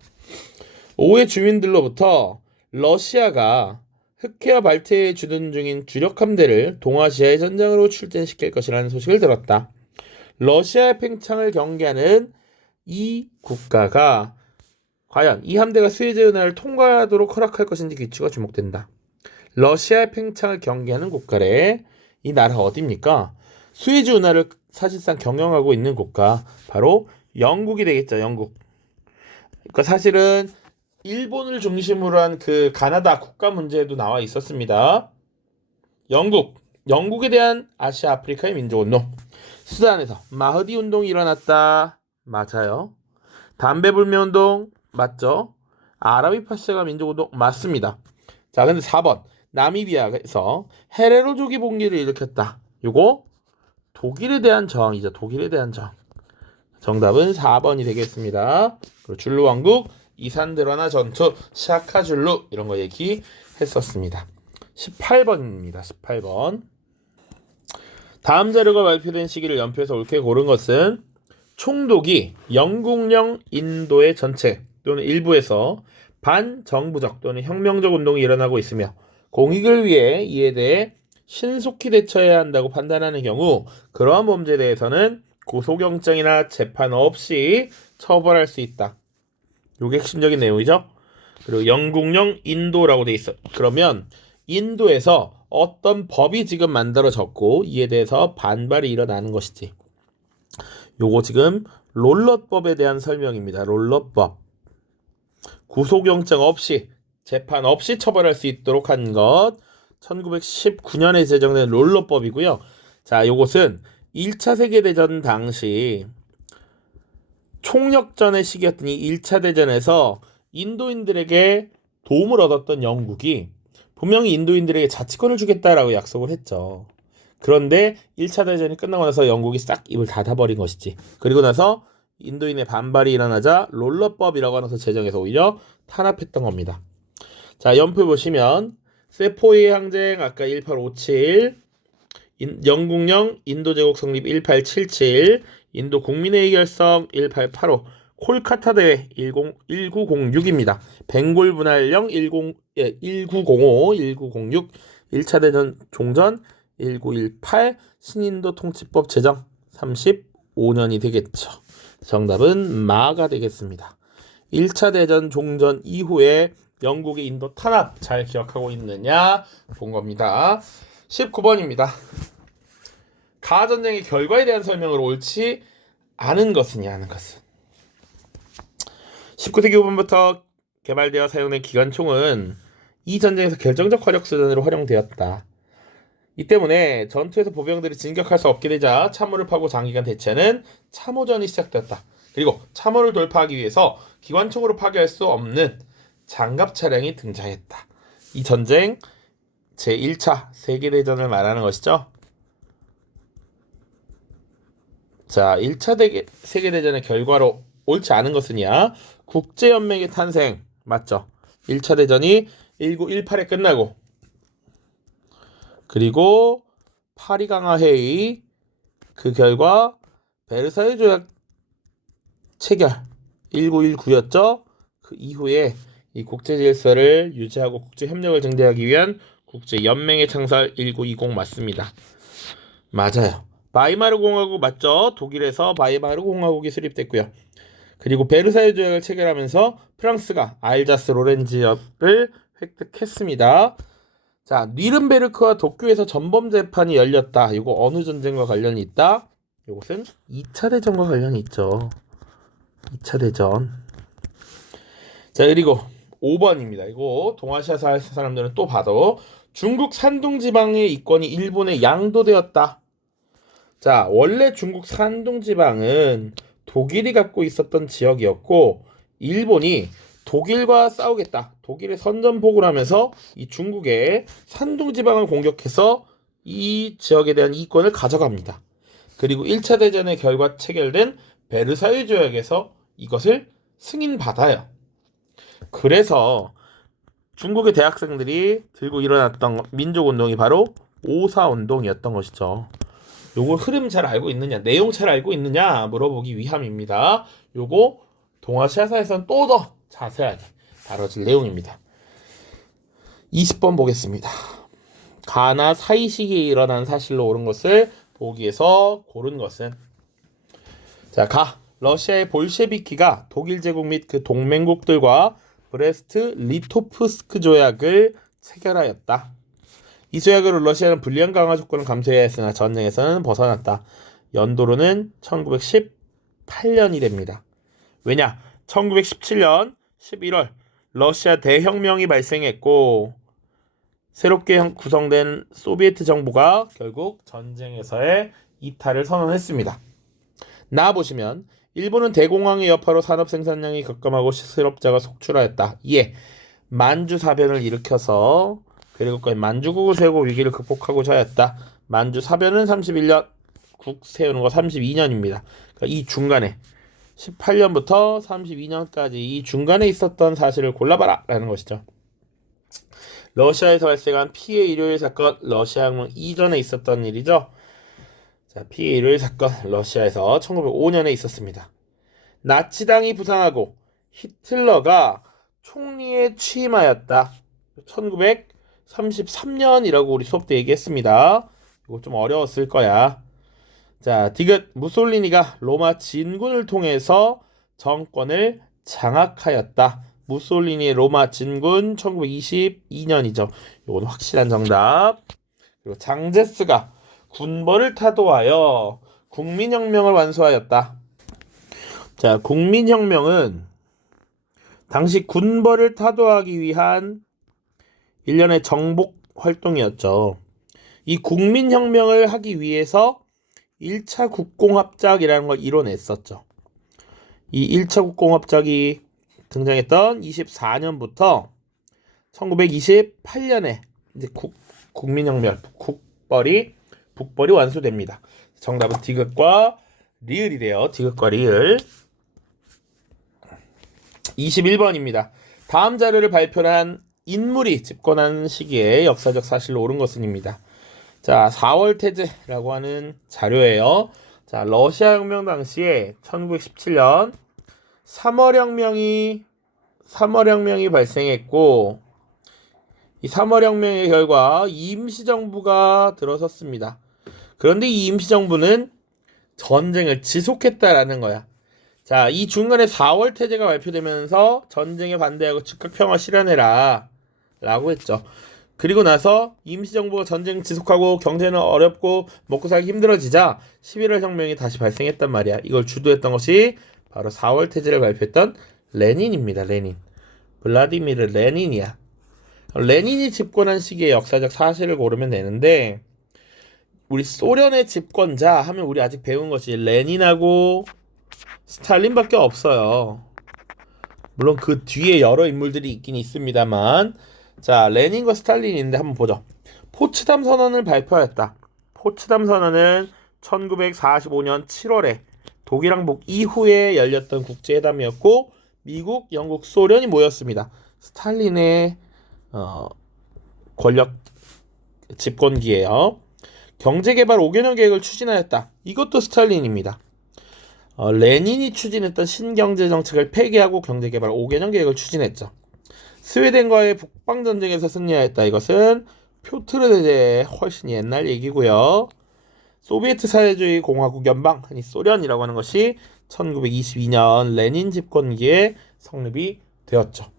5회 주민들로부터 러시아가 흑해와 발트해에 주둔 중인 주력 함대를 동아시아의 전장으로 출전시킬 것이라는 소식을 들었다. 러시아의 팽창을 경계하는 이 국가가 과연 이 함대가 스웨즈 운하를 통과하도록 허락할 것인지 귀추가 주목된다. 러시아의 팽창을 경계하는 국가래. 이 나라 어디입니까? 스웨즈 운하를 사실상 경영하고 있는 국가 바로 영국이 되겠죠. 영국. 그러니까 사실은 일본을 중심으로 한 그 가나다 국가 문제도 나와 있었습니다. 영국에 대한 아시아 아프리카의 민족운동. 수단에서 마흐디 운동이 일어났다. 맞아요. 담배 불매 운동 맞죠? 아라비 파시아가 민족운동 맞습니다. 자, 근데 4번 나미비아에서 헤레로족이 봉기를 일으켰다. 요거 독일에 대한 저항이죠. 독일에 대한 저항. 정답은 4번이 되겠습니다. 그리고 줄루 왕국 이산드라나 전투 샤카줄루 이런 거 얘기했었습니다. 18번입니다. 18번. 다음 자료가 발표된 시기를 연표해서 옳게 고른 것은 총독이 영국령 인도의 전체 또는 일부에서 반정부적 또는 혁명적 운동이 일어나고 있으며 공익을 위해 이에 대해 신속히 대처해야 한다고 판단하는 경우 그러한 범죄에 대해서는 고소경장이나 재판 없이 처벌할 수 있다. 요게 핵심적인 내용이죠. 그리고 영국령 인도라고 돼 있어. 그러면 인도에서 어떤 법이 지금 만들어졌고 이에 대해서 반발이 일어나는 것이지. 요거 지금 롤러법에 대한 설명입니다. 롤러법. 구속영장 없이 재판 없이 처벌할 수 있도록 한 것 1919년에 제정된 롤러법이고요. 자, 요것은 1차 세계대전 당시 총력전의 시기였던 이 1차 대전에서 인도인들에게 도움을 얻었던 영국이 분명히 인도인들에게 자치권을 주겠다라고 약속을 했죠. 그런데 1차 대전이 끝나고 나서 영국이 싹 입을 닫아버린 것이지. 그리고 나서 인도인의 반발이 일어나자 롤러법이라고 하는 것을 제정해서 오히려 탄압했던 겁니다. 자, 연표 보시면 세포의 항쟁 아까 1857, 영국령 인도제국 성립 1877, 인도 국민회의 결성 1885, 콜카타 대회 1906입니다. 벵골 분할령 1905, 1906, 1차 대전 종전 1918, 신인도 통치법 제정 35년이 되겠죠. 정답은 마가 되겠습니다. 1차 대전 종전 이후에 영국의 인도 탄압 잘 기억하고 있느냐 본 겁니다. 19번입니다. 가전쟁의 결과에 대한 설명으로 옳지 않은 것은이 하는 것은. 19세기 후반부터 개발되어 사용된 기관총은 이 전쟁에서 결정적 화력 수단으로 활용되었다. 이 때문에 전투에서 보병들이 진격할 수 없게 되자 참호를 파고 장기간 대치하는 참호전이 시작되었다. 그리고 참호를 돌파하기 위해서 기관총으로 파괴할 수 없는 장갑 차량이 등장했다. 이 전쟁 제1차 세계대전을 말하는 것이죠. 자, 1차 세계대전의 결과로 옳지 않은 것은이야. 국제연맹의 탄생 맞죠? 1차 대전이 1918에 끝나고 그리고 파리 강화 회의 그 결과 베르사유 조약 체결 1919였죠. 그 이후에 이 국제 질서를 유지하고 국제 협력을 증대하기 위한 국제 연맹의 창설 1920 맞습니다. 맞아요. 바이마르 공화국 맞죠? 독일에서 바이마르 공화국이 수립됐고요. 그리고 베르사유 조약을 체결하면서 프랑스가 알자스 로렌 지역을 획득했습니다. 자, 뉘른베르크와 도쿄에서 전범 재판이 열렸다. 이거 어느 전쟁과 관련이 있다? 이것은 2차 대전과 관련이 있죠. 2차 대전. 자, 그리고 5번입니다. 이거 동아시아 사람들은 또 봐도 중국 산둥 지방의 이권이 일본에 양도되었다. 자, 원래 중국 산둥 지방은 독일이 갖고 있었던 지역이었고 일본이 독일과 싸우겠다. 독일의 선전포고를 하면서 이 중국의 산둥 지방을 공격해서 이 지역에 대한 이권을 가져갑니다. 그리고 1차 대전의 결과 체결된 베르사유 조약에서 이것을 승인받아요. 그래서 중국의 대학생들이 들고 일어났던 민족운동이 바로 오사운동이었던 것이죠. 요거 흐름 잘 알고 있느냐, 내용 잘 알고 있느냐 물어보기 위함입니다. 요거 동아시아사에서는 또 더 자세하게 다뤄질 내용입니다. 20번 보겠습니다. 가나 사이식이 일어난 사실로 옳은 것을 보기에서 고른 것은. 자, 러시아의 볼셰비키가 독일 제국 및 그 동맹국들과 브레스트 리토프스크 조약을 체결하였다. 이 조약으로 러시아는 불리한 강화 조건을 감수해야 했으나 전쟁에서는 벗어났다. 연도로는 1918년이 됩니다. 왜냐? 1917년 11월 러시아 대혁명이 발생했고 새롭게 구성된 소비에트 정부가 결국 전쟁에서의 이탈을 선언했습니다. 나와보시면 일본은 대공황의 여파로 산업 생산량이 급감하고 실업자가 속출하였다. 이에 만주사변을 일으켜서 그리고 만주국을 세우고 위기를 극복하고자 하였다. 만주사변은 31년, 국 세우는 거 32년입니다. 그러니까 이 중간에 18년부터 32년까지 이 중간에 있었던 사실을 골라봐라 라는 것이죠. 러시아에서 발생한 피해 일요일 사건, 러시아 혁명 이전에 있었던 일이죠. 자, 피해 일요일 사건, 러시아에서 1905년에 있었습니다. 나치당이 부상하고 히틀러가 총리에 취임하였다. 1933년이라고 우리 수업 때 얘기했습니다. 이거 좀 어려웠을 거야. 자, 디귿 무솔리니가 로마 진군을 통해서 정권을 장악하였다. 무솔리니의 로마 진군 1922년이죠. 이건 확실한 정답. 그리고 장제스가 군벌을 타도하여 국민혁명을 완수하였다. 자, 국민혁명은 당시 군벌을 타도하기 위한 일련의 정복 활동이었죠. 이 국민혁명을 하기 위해서 1차 국공합작이라는 걸 이뤄냈었죠. 이 1차 국공합작이 등장했던 24년부터 1928년에 이제 국민혁명, 북벌이 완수됩니다. 정답은 디귿과 리을이래요. 디귿과 리을. 21번입니다. 다음 자료를 발표한 인물이 집권한 시기에 역사적 사실로 옳은 것은입니다. 자, 4월 태제라고 하는 자료예요. 자, 러시아 혁명 당시에 1917년 3월 혁명이 발생했고 이 3월 혁명의 결과 임시정부가 들어섰습니다. 그런데 이 임시정부는 전쟁을 지속했다라는 거야. 자, 이 중간에 4월 태제가 발표되면서 전쟁에 반대하고 즉각 평화 실현해라 라고 했죠. 그리고 나서 임시정부가 전쟁 지속하고 경제는 어렵고 먹고 살기 힘들어지자 11월 혁명이 다시 발생했단 말이야. 이걸 주도했던 것이 바로 4월 태제를 발표했던 레닌입니다. 레닌. 블라디미르 레닌이야. 레닌이 집권한 시기의 역사적 사실을 고르면 되는데 우리 소련의 집권자 하면 우리 아직 배운 것이 레닌하고 스탈린밖에 없어요. 물론 그 뒤에 여러 인물들이 있긴 있습니다만 자, 레닌과 스탈린인데 한번 보죠. 포츠담 선언을 발표하였다. 포츠담 선언은 1945년 7월에 독일왕복 이후에 열렸던 국제회담이었고 미국, 영국, 소련이 모였습니다. 스탈린의 권력 집권기예요. 경제개발 5개년 계획을 추진하였다. 이것도 스탈린입니다. 레닌이 추진했던 신경제 정책을 폐기하고 경제개발 5개년 계획을 추진했죠. 스웨덴과의 북방전쟁에서 승리하였다. 이것은 표트르 대제의 훨씬 옛날 얘기고요. 소비에트 사회주의 공화국 연방, 아니 소련이라고 하는 것이 1922년 레닌 집권기에 성립이 되었죠.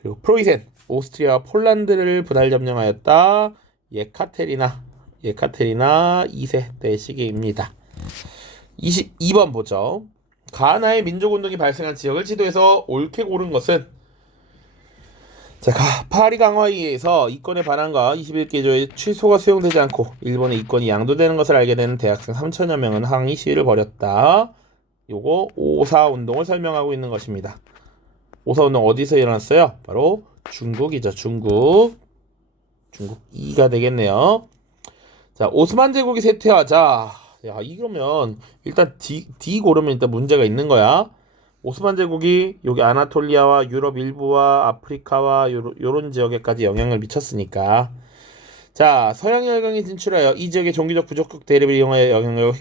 그리고 프로이센, 오스트리아와 폴란드를 분할 점령하였다. 예카테리나 2세 때 시기입니다. 22번 보죠. 가나의 민족운동이 발생한 지역을 지도해서 옳게 고른 것은 자, 파리 강화위에서 이권의 반환과 21개 조의 취소가 수용되지 않고 일본의 이권이 양도되는 것을 알게 된 대학생 3천여 명은 항의 시위를 벌였다. 요거 5.4 운동을 설명하고 있는 것입니다. 5.4 운동 어디서 일어났어요? 바로 중국이죠. 중국 2가 되겠네요. 자, 오스만 제국이 쇠퇴하자. 야, 이러면 일단 D 고르면 일단 문제가 있는 거야. 오스만 제국이 여기 아나톨리아와 유럽 일부와 아프리카와 요런 지역에까지 영향을 미쳤으니까. 자, 서양 열강이 진출하여 이 지역의 종교적 부족국 대립을 이용하여 영향력을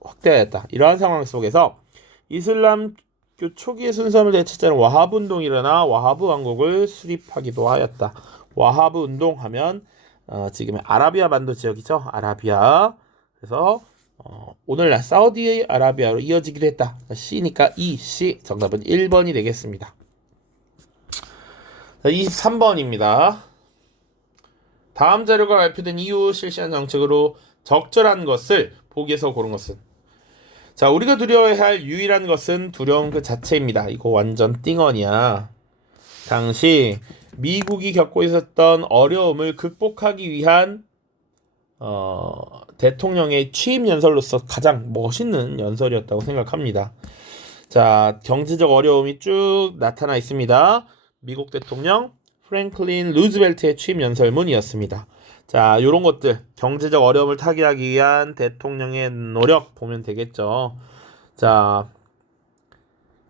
확대하였다. 이러한 상황 속에서 이슬람교 초기의 순수함을 되찾자는 와하브 운동이 일어나 와하브 왕국을 수립하기도 하였다. 와하브 운동하면 지금의 아라비아 반도 지역이죠. 아라비아. 그래서 오늘날 사우디아라비아로 이어지기도 했다. C니까 C. 정답은 1번이 되겠습니다. 23번입니다. 다음 자료가 발표된 이후 실시한 정책으로 적절한 것을 보기에서 고른 것은 자, 우리가 두려워해야 할 유일한 것은 두려움 그 자체입니다. 이거 완전 띵언이야. 당시 미국이 겪고 있었던 어려움을 극복하기 위한 대통령의 취임 연설로서 가장 멋있는 연설이었다고 생각합니다. 자, 경제적 어려움이 쭉 나타나 있습니다. 미국 대통령 프랭클린 루즈벨트의 취임 연설문이었습니다. 자, 요런 것들 경제적 어려움을 타개하기 위한 대통령의 노력 보면 되겠죠. 자,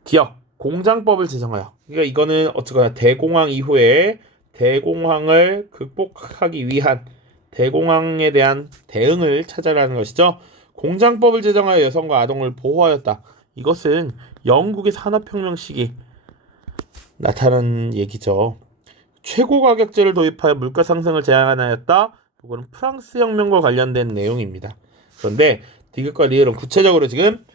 기업 공장법을 제정하여 그러니까 이거는 어쨌거나 대공황 이후에 대공황을 극복하기 위한 대공황에 대한 대응을 찾아라는 것이죠. 공장법을 제정하여 여성과 아동을 보호하였다. 이것은 영국의 산업혁명 시기 나타나는 얘기죠. 최고가격제를 도입하여 물가 상승을 제한하였다. 이거는 프랑스 혁명과 관련된 내용입니다. 그런데 디귿과 리엘은 구체적으로 지금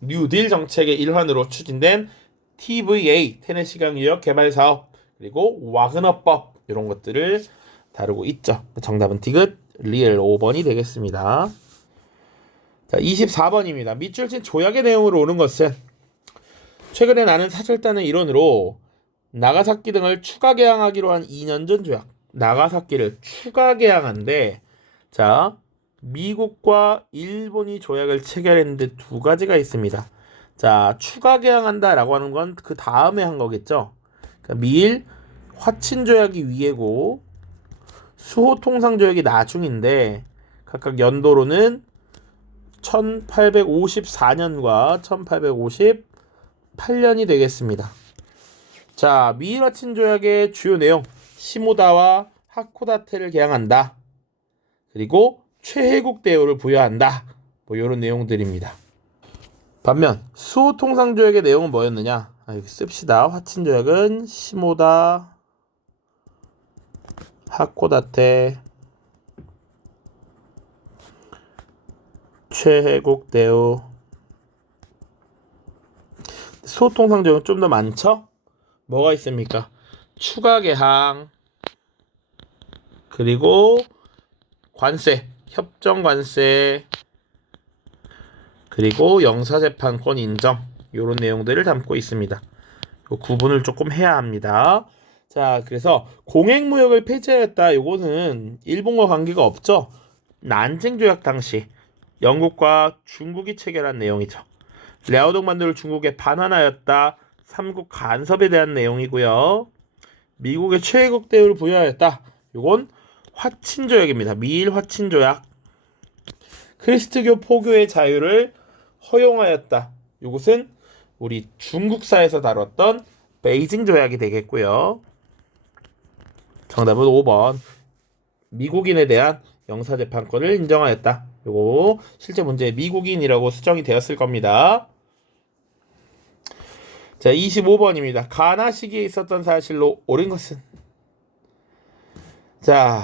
뉴딜 정책의 일환으로 추진된 TVA 테네시 강유역 개발 사업 그리고 와그너법 이런 것들을 다루고 있죠. 정답은 디귿 리엘 5번이 되겠습니다. 자, 24번입니다. 밑줄 친 조약의 내용으로 오는 것은 최근에 나는 사절단의 일원으로 나가사키 등을 추가 개항하기로 한 2년 전 조약. 나가사키를 추가 개항한데 자, 미국과 일본이 조약을 체결했는데 두 가지가 있습니다. 자, 추가 개항한다라고 하는 건 그 다음에 한 거겠죠. 그러니까 미일 화친 조약이 위에고 수호 통상 조약이 나중인데 각각 연도로는 1854년과 1858년이 되겠습니다. 자, 미일 화친 조약의 주요 내용 시모다와 하코다테를 개항한다. 그리고 최혜국 대우를 부여한다. 뭐 이런 내용들입니다. 반면 수호 통상 조약의 내용은 뭐였느냐? 여기 씁시다. 화친 조약은 시모다, 하코다테, 최혜국 대우 수호통상조약은 좀 더 많죠? 뭐가 있습니까? 추가 개항, 그리고 관세, 협정 관세, 그리고 영사재판권 인정, 이런 내용들을 담고 있습니다. 구분을 조금 해야 합니다. 자, 그래서 공행무역을 폐지하였다. 요거는 일본과 관계가 없죠. 난징 조약 당시 영국과 중국이 체결한 내용이죠. 랴오동 반도를 중국에 반환하였다. 삼국 간섭에 대한 내용이고요. 미국의 최애국 대우를 부여하였다. 요건 화친 조약입니다. 미일 화친 조약. 크리스트교 포교의 자유를 허용하였다. 이것은 우리 중국사에서 다뤘던 베이징 조약이 되겠고요. 정답은 5번. 미국인에 대한 영사재판권을 인정하였다. 요거 실제 문제에 미국인이라고 수정이 되었을 겁니다. 자, 25번입니다. 가나 시기에 있었던 사실로 옳은 것은? 자,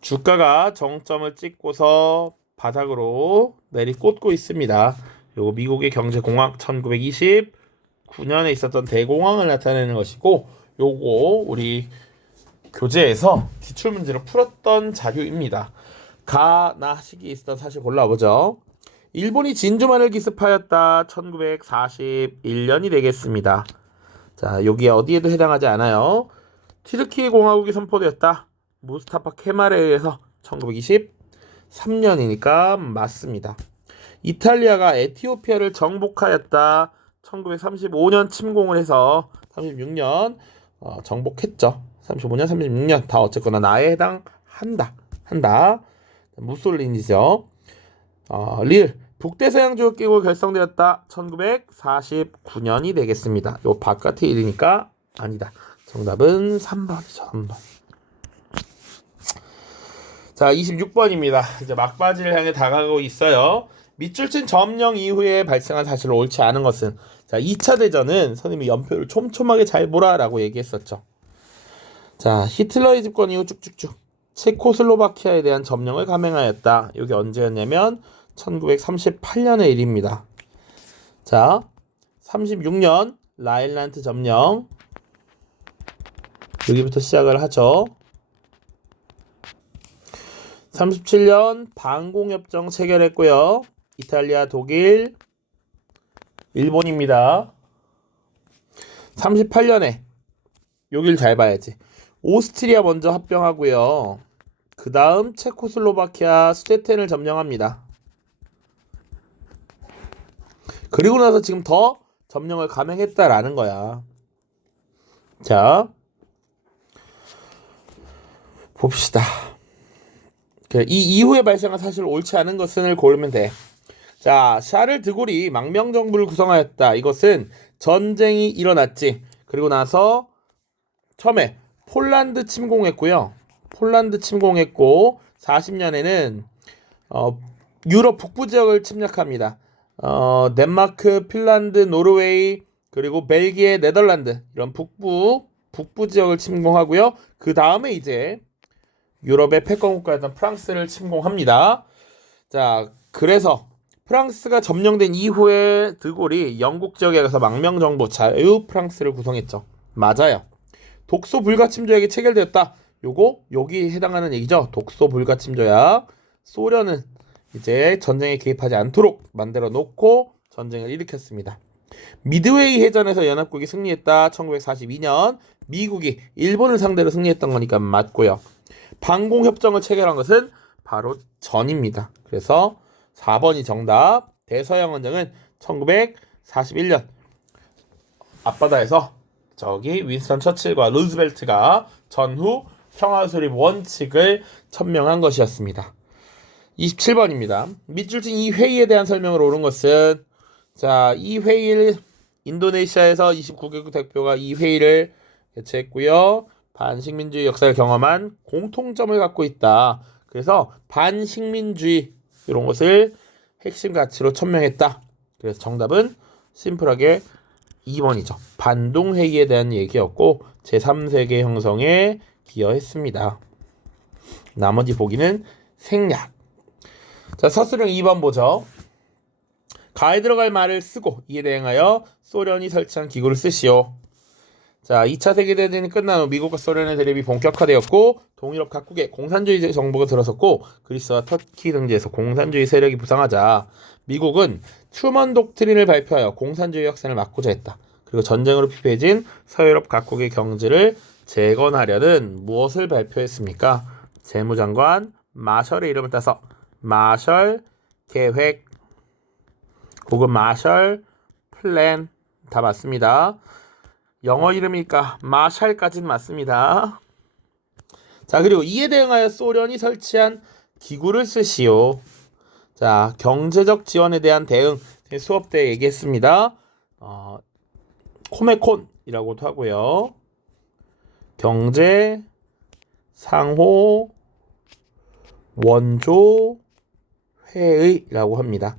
주가가 정점을 찍고서 바닥으로 내리꽂고 있습니다. 요거 미국의 경제공황 1929년에 있었던 대공황을 나타내는 것이고, 요거 우리 교재에서 기출문제로 풀었던 자료입니다. 가나 시기에 있었던 사실 골라보죠. 일본이 진주만을 기습하였다. 1941년이 되겠습니다. 자, 여기에 어디에도 해당하지 않아요. 튀르키예 공화국이 선포되었다. 무스타파 케말에 의해서 1923년이니까 맞습니다. 이탈리아가 에티오피아를 정복하였다. 1935년 침공을 해서 36년 정복했죠. 35년, 36년 다 어쨌거나 나에 해당한다. 무솔리니죠. 리을 북대서양조약기구가 결성되었다. 1949년이 되겠습니다. 요 바깥의 일이니까 아니다. 정답은 3번이죠. 3번. 자, 26번입니다. 이제 막바지를 향해 다가가고 있어요. 밑줄친 점령 이후에 발생한 사실로 옳지 않은 것은? 자, 2차 대전은 선생님이 연표를 촘촘하게 잘 보라라고 얘기했었죠. 자, 히틀러의 집권 이후 쭉쭉쭉 체코슬로바키아에 대한 점령을 감행하였다. 여기 언제였냐면 1938년의 일입니다. 자, 36년 라인란트 점령, 여기부터 시작을 하죠. 37년 반공협정 체결했고요. 이탈리아, 독일, 일본입니다. 38년에 여길 잘 봐야지. 오스트리아 먼저 합병하고요. 그 다음 체코슬로바키아 수데텐을 점령합니다. 그리고 나서 지금 더 점령을 감행했다라는 거야. 자, 봅시다. 이 이후에 발생한 사실 옳지 않은 것을 고르면 돼. 자, 샤를 드골이 망명정부를 구성하였다. 이것은 전쟁이 일어났지. 그리고 나서 처음에 폴란드 침공했고요. 폴란드 침공했고 40년에는 유럽 북부 지역을 침략합니다. 덴마크, 핀란드, 노르웨이, 그리고 벨기에, 네덜란드 이런 북부 지역을 침공하고요. 그 다음에 이제 유럽의 패권 국가였던 프랑스를 침공합니다. 자, 그래서 프랑스가 점령된 이후에 드골이 영국 지역에 가서 망명정부 자유 프랑스를 구성했죠. 맞아요. 독소 불가침 조약이 체결되었다. 요거 여기 해당하는 얘기죠. 독소 불가침 조약. 소련은 이제 전쟁에 개입하지 않도록 만들어 놓고 전쟁을 일으켰습니다. 미드웨이 해전에서 연합국이 승리했다. 1942년 미국이 일본을 상대로 승리했던 거니까 맞고요. 반공협정을 체결한 것은 바로 전입니다. 그래서 4번이 정답. 대서양원정은 1941년 앞바다에서 저기 윈스턴 처칠과 루즈벨트가 전후 평화수립 원칙을 천명한 것이었습니다. 27번입니다. 밑줄친 이 회의에 대한 설명을 옳은 것은? 자, 이 회의를 인도네시아에서 29개국 대표가 이 회의를 개최했고요. 반식민주의 역사를 경험한 공통점을 갖고 있다. 그래서 반식민주의 이런 것을 핵심 가치로 천명했다. 그래서 정답은 심플하게 2번이죠. 반동회의에 대한 얘기였고 제3세계 형성에 기여했습니다. 나머지 보기는 생략. 자, 서술형 2번 보죠. 가에 들어갈 말을 쓰고 이에 대응하여 소련이 설치한 기구를 쓰시오. 자, 2차 세계대전이 끝난 후 미국과 소련의 대립이 본격화되었고 동유럽 각국에 공산주의 정부가 들어섰고 그리스와 터키 등지에서 공산주의 세력이 부상하자 미국은 트루먼 독트린을 발표하여 공산주의 확산을 막고자 했다. 그리고 전쟁으로 피폐해진 서유럽 각국의 경제를 재건하려는 무엇을 발표했습니까? 재무장관 마셜의 이름을 따서 마셜 계획 혹은 마셜 플랜 다 맞습니다. 영어 이름이니까 마샬까지는 맞습니다. 자, 그리고 이에 대응하여 소련이 설치한 기구를 쓰시오. 자, 경제적 지원에 대한 대응 수업 때 얘기했습니다. 코메콘이라고도 하고요. 경제 상호 원조 회의라고 합니다.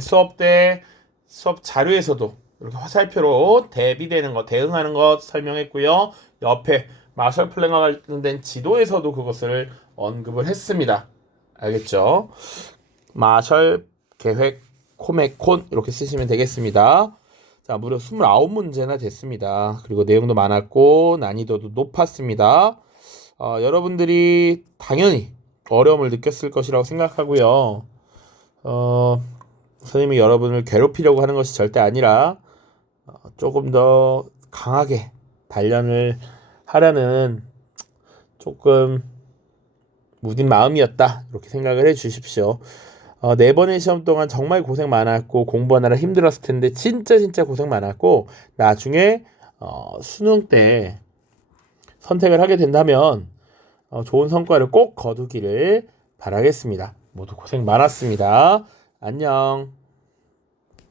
수업 때 수업 자료에서도 이렇게 화살표로 대비되는 것, 대응하는 것 설명했고요. 옆에 마셜 플랜과 관련된 지도에서도 그것을 언급을 했습니다. 알겠죠? 마셜 계획 코메콘 이렇게 쓰시면 되겠습니다. 자, 무려 29문제나 됐습니다. 그리고 내용도 많았고 난이도도 높았습니다. 여러분들이 당연히 어려움을 느꼈을 것이라고 생각하고요. 선생님이 여러분을 괴롭히려고 하는 것이 절대 아니라 조금 더 강하게 단련을 하려는 조금 무딘 마음이었다 이렇게 생각을 해 주십시오. 4번의 시험 동안 정말 고생 많았고 공부하느라 힘들었을 텐데 진짜 고생 많았고 나중에 수능 때 선택을 하게 된다면 좋은 성과를 꼭 거두기를 바라겠습니다. 모두 고생 많았습니다. 안녕.